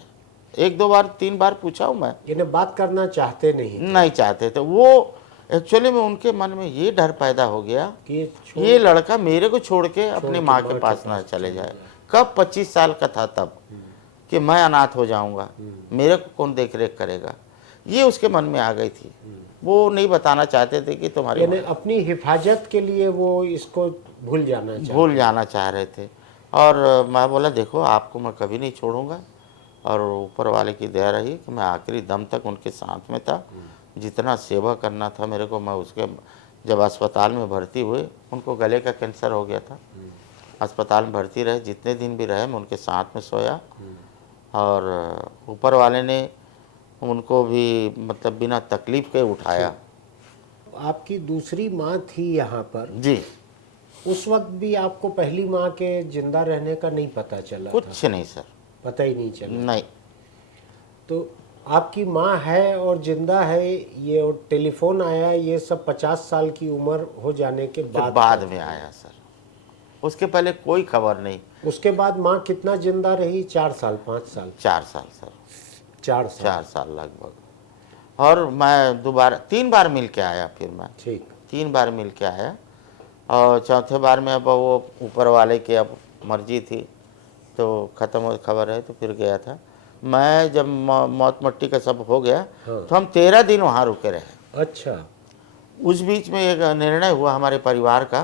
1-2 बार 3 बार पूछा हूँ मैं, इन्हें बात करना चाहते नहीं थे नहीं चाहते थे वो। एक्चुअली में उनके मन में ये डर पैदा हो गया कि ये लड़का मेरे को छोड़ के अपनी माँ के पास ना चले जाए। कब 25 साल का था तब, कि मैं अनाथ हो जाऊंगा, मेरे को कौन देख रेख करेगा, ये उसके मन में आ गई थी। वो नहीं बताना चाहते थे कि तुम्हारी यानी अपनी हिफाजत के लिए वो इसको भूल जाना चाह रहे थे। और मैं बोला देखो आपको मैं कभी नहीं छोड़ूंगा, और ऊपर वाले की दया रही कि मैं आखिरी दम तक उनके साथ में था। जितना सेवा करना था मेरे को, मैं उसके, जब अस्पताल में भर्ती हुए, उनको गले का कैंसर हो गया था, अस्पताल में भर्ती रहे, जितने दिन भी रहे मैं उनके साथ में सोया। और ऊपर वाले ने उनको भी मतलब बिना तकलीफ के उठाया। आपकी दूसरी माँ थी यहाँ पर जी, उस वक्त भी आपको पहली माँ के जिंदा रहने का नहीं पता चला? कुछ नहीं सर, पता ही नहीं चला? नहीं। तो आपकी माँ है और जिंदा है, ये और टेलीफोन आया, ये सब 50 साल की उम्र हो जाने के बाद में आया सर, उसके पहले कोई खबर नहीं। उसके बाद माँ कितना जिंदा रही? 4 साल 5 साल? 4 साल सर, 4 साल लगभग। और मैं 3 बार मिल के आया, फिर मैं ठीक 3 बार मिल के आया। और चौथे बार में अब वो ऊपर वाले की अब मर्जी थी, तो ख़त्म हो खबर है, तो फिर गया था मैं। जब मौत मट्टी का सब हो गया, हाँ। तो हम 13 दिन वहाँ रुके रहे। अच्छा। उस बीच में एक निर्णय हुआ हमारे परिवार का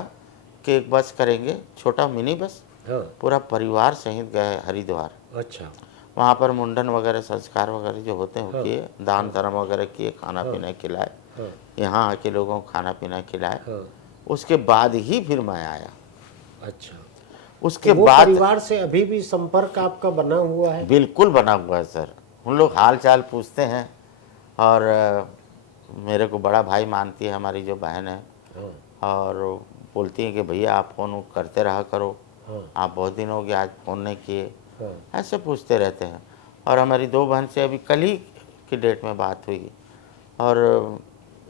कि एक बस करेंगे, छोटा मिनी बस, हाँ। पूरा परिवार सहित गए हरिद्वार। अच्छा। वहाँ पर मुंडन वगैरह संस्कार वगैरह जो होते हैं वो हाँ। किए, दान धर्म वगैरह किए, खाना पीना खिलाए, हाँ। यहाँ आके लोगों को खाना पीना खिलाए। हाँ। उसके बाद ही फिर मैं आया। अच्छा। उसके वो बाद परिवार से अभी भी संपर्क आपका बना हुआ है? बिल्कुल बना हुआ है सर। उन लोग हाल चाल पूछते हैं, और मेरे को बड़ा भाई मानती है हमारी जो बहन है। हाँ। और बोलती हैं कि भैया आप फ़ोन करते रहा करो, हाँ। आप बहुत दिन हो गए आज फ़ोन नहीं किए, हाँ। ऐसे पूछते रहते हैं। और हमारी 2 बहन से अभी कल ही की डेट में बात हुई, और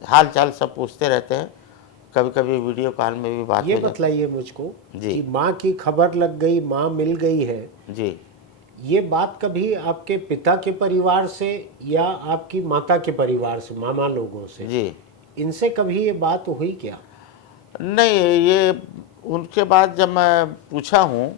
हाल चाल सब पूछते रहते हैं। कभी कभी वीडियो कॉल में भी बात ये हो जाती बतलाइए मुझको जी। कि माँ की खबर लग गई, माँ मिल गई है, जी। ये बात कभी आपके पिता के परिवार से या आपकी माता के परिवार से, मामा लोगों से, जी इनसे कभी ये बात हुई क्या? नहीं, ये उनके बाद जब मैं पूछा हूँ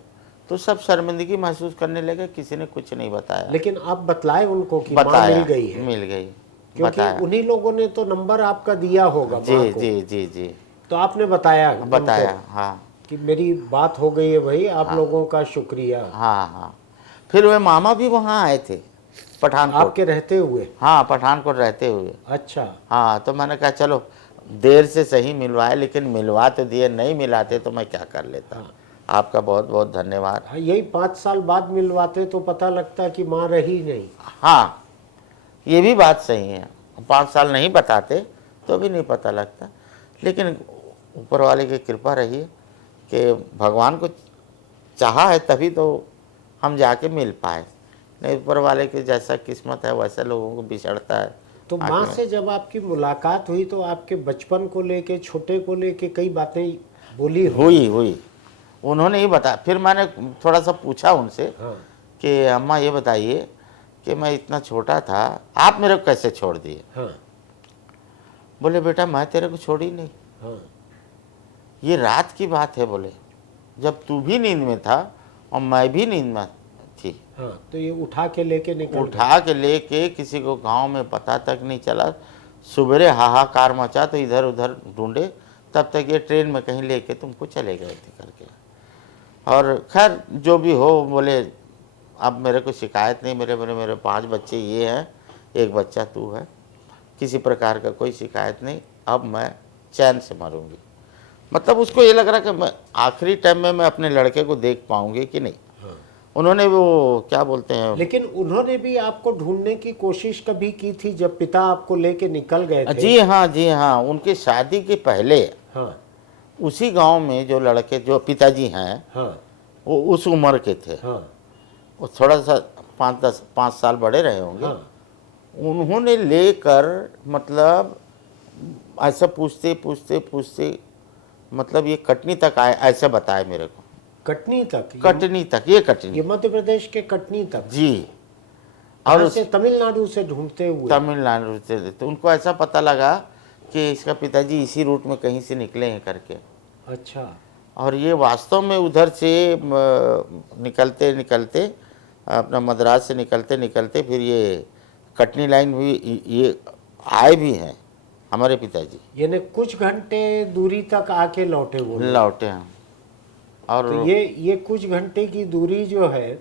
तो सब शर्मिंदगी महसूस करने लगे, किसी ने कुछ नहीं बताया। लेकिन आप बतलाए उनको कि माँ बताया, मिल गई है? मिल गई, क्योंकि बताया। उन्हीं लोगों ने तो नंबर आपका दिया होगा जी माँ को। जी जी जी। तो आपने बताया बताया, उनको हाँ कि मेरी बात हो गई है भाई, आप लोगों का शुक्रिया। हाँ हाँ। फिर वे मामा भी वहाँ आए थे पठानकोट, आपके रहते हुए? हाँ पठानकोट रहते हुए। अच्छा। हाँ, तो मैंने कहा चलो देर से सही मिलवाए, लेकिन मिलवा तो दिए, नहीं मिलाते तो मैं क्या कर लेता। आपका बहुत बहुत धन्यवाद। हाँ, यही 5 साल बाद मिलवाते तो पता लगता कि माँ रही नहीं। हाँ, ये भी बात सही है, 5 साल नहीं बताते तो भी नहीं पता लगता। लेकिन ऊपर वाले की कृपा रही है कि भगवान को चाहा है तभी तो हम जाके मिल पाए, नहीं ऊपर वाले की जैसा किस्मत है वैसा लोगों को बिछड़ता है। तो माँ से जब आपकी मुलाकात हुई तो आपके बचपन को लेके, छोटे को लेके कई बातें बोली हुई हुई उन्होंने ही बताया। फिर मैंने थोड़ा सा पूछा उनसे हाँ कि अम्मा ये बताइए कि मैं इतना छोटा था, आप मेरे को कैसे छोड़ दिए? हाँ बोले बेटा मैं तेरे को छोड़ी नहीं, हाँ ये रात की बात है। बोले जब तू भी नींद में था और मैं भी नींद में थी, हाँ, तो ये उठा के लेके निकल गए। उठा के लेके किसी को गांव में पता तक नहीं चला। सुबेरे हाहाकार मचा तो इधर उधर ढूंढे, तब तक ये ट्रेन में कहीं लेके तुमको चले गए थे करके। और खैर जो भी हो, बोले अब मेरे को शिकायत नहीं, मेरे मेरे मेरे 5 बच्चे ये हैं, एक बच्चा तू है, किसी प्रकार का कोई शिकायत नहीं, अब मैं चैन से मरूंगी। मतलब उसको ये लग रहा कि मैं आखिरी टाइम में मैं अपने लड़के को देख पाऊंगी कि नहीं। उन्होंने वो क्या बोलते हैं, लेकिन उन्होंने भी आपको ढूंढने की कोशिश कभी की थी जब पिता आपको लेके निकल गए थे? जी हाँ, उनकी शादी के पहले हाँ उसी गांव में जो लड़के जो पिताजी हैं हाँ वो उस उम्र के थे, हाँ वो थोड़ा सा 5 साल बड़े रहे होंगे। हाँ उन्होंने लेकर मतलब ऐसा पूछते पूछते पूछते मतलब ये कटनी तक आए, ऐसे बताया मेरे को। कटनी तक? कटनी तक, ये कटनी, ये मध्य प्रदेश के कटनी तक? जी। और और से तमिलनाडु से ढूंढते हुए? तमिलनाडु से, तो उनको ऐसा पता लगा कि इसका पिताजी इसी रूट में कहीं से निकले हैं करके। अच्छा। और ये वास्तव में उधर से निकलते निकलते अपना मद्रास से निकलते निकलते फिर ये कटनी लाइन हुई, ये आए भी हैं हमारे पिताजी। यानी कुछ घंटे दूरी तक आके लौटे वो लोग। लौटे हैं। और तो ये कुछ घंटे की दूरी जो है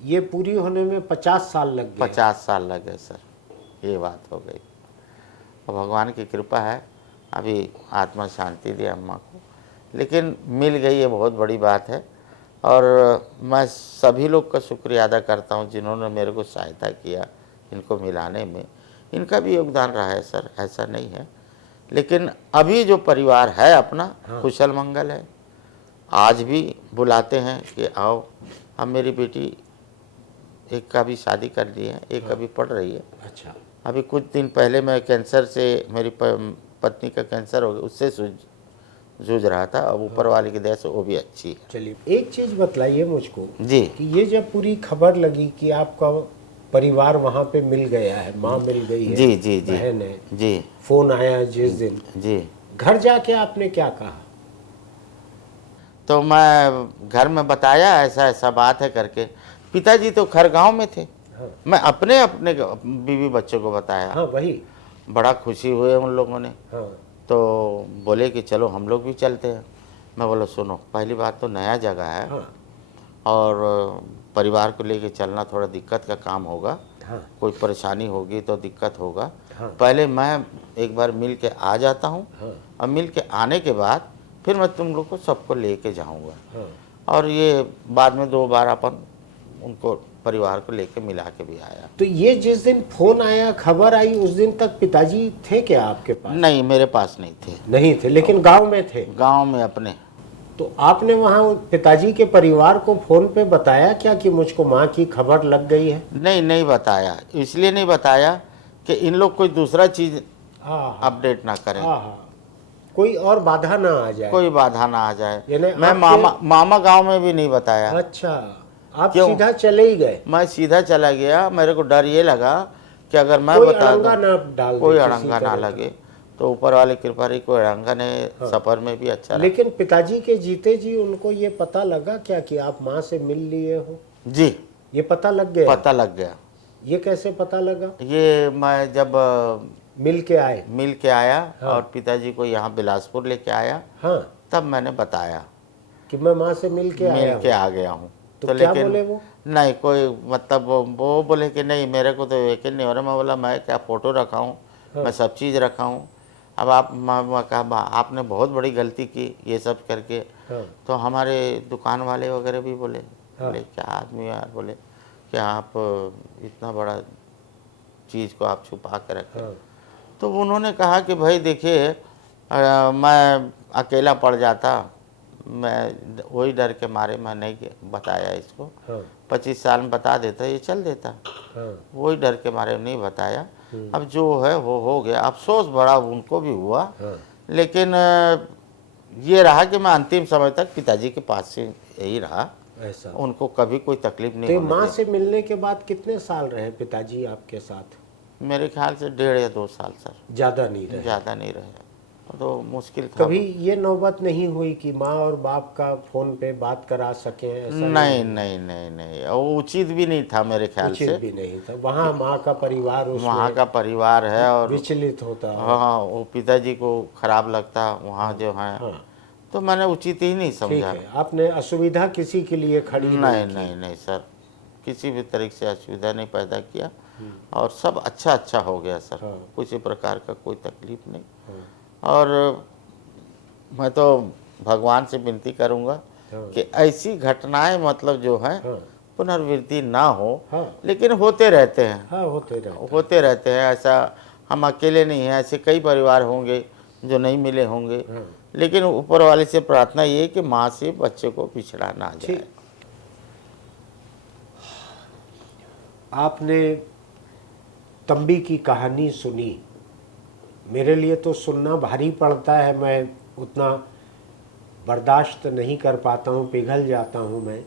ये पूरी होने में 50 साल लग गए। 50 साल लगे सर, ये बात हो गई। और भगवान की कृपा है अभी आत्मा शांति दी अम्मा को, लेकिन मिल गई, ये बहुत बड़ी बात है। और मैं सभी लोग का शुक्रिया अदा करता हूँ जिन्होंने मेरे को सहायता किया इनको मिलाने में। इनका भी योगदान रहा है सर, ऐसा नहीं है। लेकिन अभी जो परिवार है अपना कुशल मंगल है, आज भी बुलाते हैं कि आओ। अब मेरी बेटी एक का भी शादी कर ली है, एक का भी पढ़ रही है। अच्छा। अभी कुछ दिन पहले मैं कैंसर से, मेरी पत्नी का कैंसर हो गया, उससे जूझ रहा था। अब ऊपर वाले की दया से वो भी अच्छी है। चलिए एक चीज़ बताइए मुझको जी कि ये जब पूरी खबर लगी कि आपका परिवार वहाँ पे मिल गया है, माँ मिल गई है, जी जी जी बहन है, जी फोन आया जिस दिन, जी, घर जाके आपने क्या कहा? तो मैं घर में बताया ऐसा ऐसा बात है करके। पिताजी तो खैर गांव में थे, हाँ मैं अपने अपने बीवी बच्चों को बताया। हाँ वही। बड़ा खुशी हुए उन लोगों ने। हाँ तो बोले कि चलो हम लोग भी चलते हैं। मैं बोला सुनो, पहली बात तो नया जगह है हाँ और परिवार को लेके चलना थोड़ा दिक्कत का काम होगा, हाँ कोई परेशानी होगी तो दिक्कत होगा। हाँ पहले मैं एक बार मिल के आ जाता हूँ, हाँ और मिल के आने के बाद फिर मैं तुम लोग को सबको लेके जाऊँगा। हाँ। और ये बाद में 2 बार अपन उनको परिवार को लेके मिला के भी आया। तो ये जिस दिन फोन आया, खबर आई, उस दिन तक पिताजी थे क्या आपके पास? नहीं, मेरे पास नहीं थे। नहीं थे, लेकिन गांव में थे? गांव में अपने। तो आपने वहाँ पिताजी के परिवार को फोन पे बताया क्या कि मुझको माँ की खबर लग गई है? नहीं, नहीं बताया। इसलिए नहीं बताया कि इन लोग कोई दूसरा चीज हाँ अपडेट ना करें, हाँ, कोई और बाधा ना आ जाए। कोई बाधा ना आ जाए। यानी मैं मामा गांव में भी नहीं बताया। अच्छा, आप क्यों? सीधा चले ही गए? मैं सीधा चला गया। मेरे को डर ये लगा कि अगर मैं कोई बता अड़ंगा दूं, ना डाल दे कोई किसी अड़ंगा ना तरह का। लगे। तो ऊपर वाले कृपा रही, कोई अड़ंगा ने सफर में भी अच्छा रहा। लेकिन पिताजी के जीते जी उनको ये पता लगा क्या कि आप माँ से मिल लिए हो? जी, ये पता लग गया? पता लग गया। ये कैसे पता लगा? ये मैं जब मिल के आए? मिल के आया हाँ। और पिताजी को यहाँ बिलासपुर लेके आया, हाँ, तब मैंने बताया कि मैं माँ से मिल के आया मिल के हूँ। आ गया हूँ। तो क्या बोले वो? नहीं, कोई मतलब वो बोले कि नहीं, मेरे को तो यकीन नहीं हो रहा। मैं बोला मैं क्या फ़ोटो रखा हूँ, मैं सब चीज़ रखा हूँ। अब आप मैं कहा आपने बहुत बड़ी गलती की ये सब करके। हाँ तो हमारे दुकान वाले वगैरह भी बोले, हाँ। बोले क्या आदमी यार, बोले कि आप इतना बड़ा चीज़ को आप छुपा के रखे। हाँ तो उन्होंने कहा कि भाई देखिए, मैं अकेला पड़ जाता, मैं वही डर के मारे मैं नहीं बताया इसको। हाँ 25 साल में बता देता ये चल देता, हाँ वही डर के मारे नहीं बताया। अब जो है वो हो गया, अफसोस बड़ा उनको भी हुआ, हाँ लेकिन ये रहा कि मैं अंतिम समय तक पिताजी के पास से यही रहा, ऐसा। उनको कभी कोई तकलीफ नहीं तो होने माँ दी। से मिलने के बाद कितने साल रहे पिताजी आपके साथ? मेरे ख्याल से 1.5 या 2 साल सर, ज़्यादा नहीं रहे? ज़्यादा नहीं रहे, तो मुश्किल था। कभी ये नौबत नहीं हुई कि माँ और बाप का फोन पे बात करा सकें? ऐसा नहीं नहीं नहीं नहीं, वो उचित भी नहीं था मेरे ख्याल उचित से। भी नहीं था। वहाँ माँ का परिवार वहाँ उसमें का परिवार है और विचलित होता है। हाँ, वो पिताजी को खराब लगता वहाँ जो है, हाँ तो मैंने उचित ही नहीं ठीक समझा। है, आपने असुविधा किसी के लिए खड़ी नहीं की। नहीं नहीं सर, किसी भी तरीके से असुविधा नहीं पैदा किया और सब अच्छा अच्छा हो गया सर। हाँ। किसी प्रकार का कोई तकलीफ नहीं। हाँ, और मैं तो भगवान से विनती करूँगा हाँ, कि ऐसी घटनाएं मतलब जो हैं हाँ, पुनरावृत्ति ना हो, हाँ, लेकिन होते रहते हैं, हाँ होते रहते होते रहते हैं। ऐसा हम अकेले नहीं हैं, ऐसे कई परिवार होंगे जो नहीं मिले होंगे, हाँ। लेकिन ऊपर वाले से प्रार्थना ये है कि माँ से बच्चे को पिछड़ा ना जाए। ठीक। आपने तंबी की कहानी सुनी, मेरे लिए तो सुनना भारी पड़ता है, मैं उतना बर्दाश्त नहीं कर पाता हूँ, पिघल जाता हूँ मैं।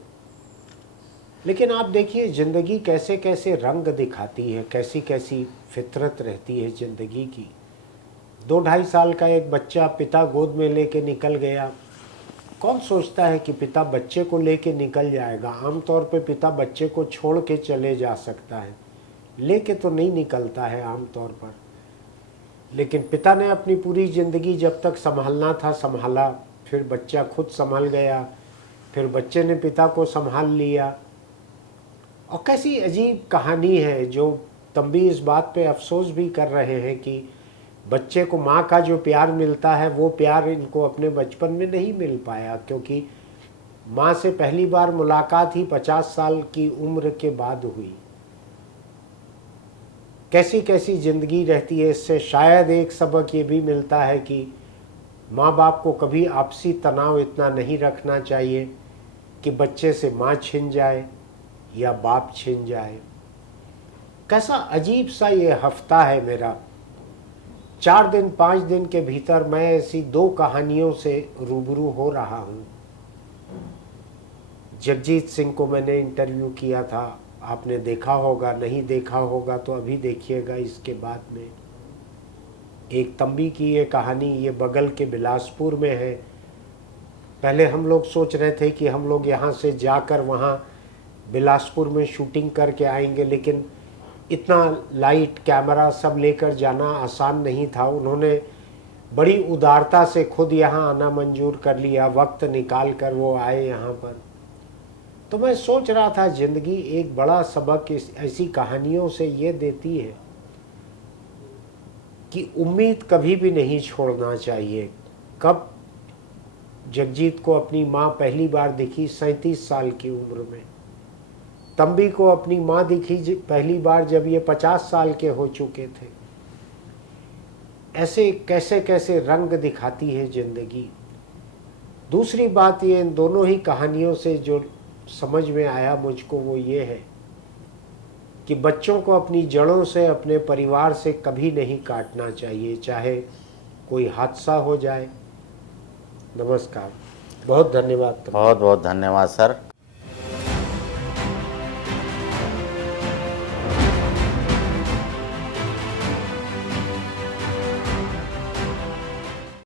लेकिन आप देखिए ज़िंदगी कैसे कैसे रंग दिखाती है, कैसी कैसी फितरत रहती है ज़िंदगी की। 2-2.5 साल का एक बच्चा पिता गोद में लेके निकल गया। कौन सोचता है कि पिता बच्चे को लेके निकल जाएगा? आमतौर पे पिता बच्चे को छोड़ के चले जा सकता है, लेके तो नहीं निकलता है आमतौर पर। लेकिन पिता ने अपनी पूरी ज़िंदगी जब तक संभालना था संभाला, फिर बच्चा खुद संभल गया, फिर बच्चे ने पिता को संभाल लिया। और कैसी अजीब कहानी है, जो तंबी इस बात पे अफसोस भी कर रहे हैं कि बच्चे को माँ का जो प्यार मिलता है वो प्यार इनको अपने बचपन में नहीं मिल पाया, क्योंकि माँ से पहली बार मुलाकात ही 50 साल की उम्र के बाद हुई। कैसी कैसी ज़िंदगी रहती है। इससे शायद एक सबक ये भी मिलता है कि माँ बाप को कभी आपसी तनाव इतना नहीं रखना चाहिए कि बच्चे से माँ छिन जाए या बाप छिन जाए। कैसा अजीब सा ये हफ्ता है मेरा। 4 दिन 5 दिन के भीतर मैं ऐसी 2 कहानियों से रूबरू हो रहा हूँ। जगजीत सिंह को मैंने इंटरव्यू किया था, आपने देखा होगा, नहीं देखा होगा तो अभी देखिएगा इसके बाद में। एक तंबी की ये कहानी, ये बगल के बिलासपुर में है। पहले हम लोग सोच रहे थे कि हम लोग यहाँ से जाकर वहाँ बिलासपुर में शूटिंग करके आएंगे, लेकिन इतना लाइट कैमरा सब लेकर जाना आसान नहीं था। उन्होंने बड़ी उदारता से खुद यहाँ आना मंजूर कर लिया, वक्त निकाल कर वो आए यहाँ पर। तो मैं सोच रहा था ज़िंदगी एक बड़ा सबक ऐसी कहानियों से ये देती है कि उम्मीद कभी भी नहीं छोड़ना चाहिए। कब जगजीत को अपनी माँ पहली बार दिखी? 37 साल की उम्र में। तंबी को अपनी माँ दिखी पहली बार जब ये 50 साल के हो चुके थे। ऐसे कैसे कैसे रंग दिखाती है ज़िंदगी। दूसरी बात ये इन दोनों ही कहानियों से जो समझ में आया मुझको वो ये है कि बच्चों को अपनी जड़ों से, अपने परिवार से कभी नहीं काटना चाहिए, चाहे कोई हादसा हो जाए। नमस्कार, बहुत धन्यवाद। बहुत बहुत धन्यवाद सर।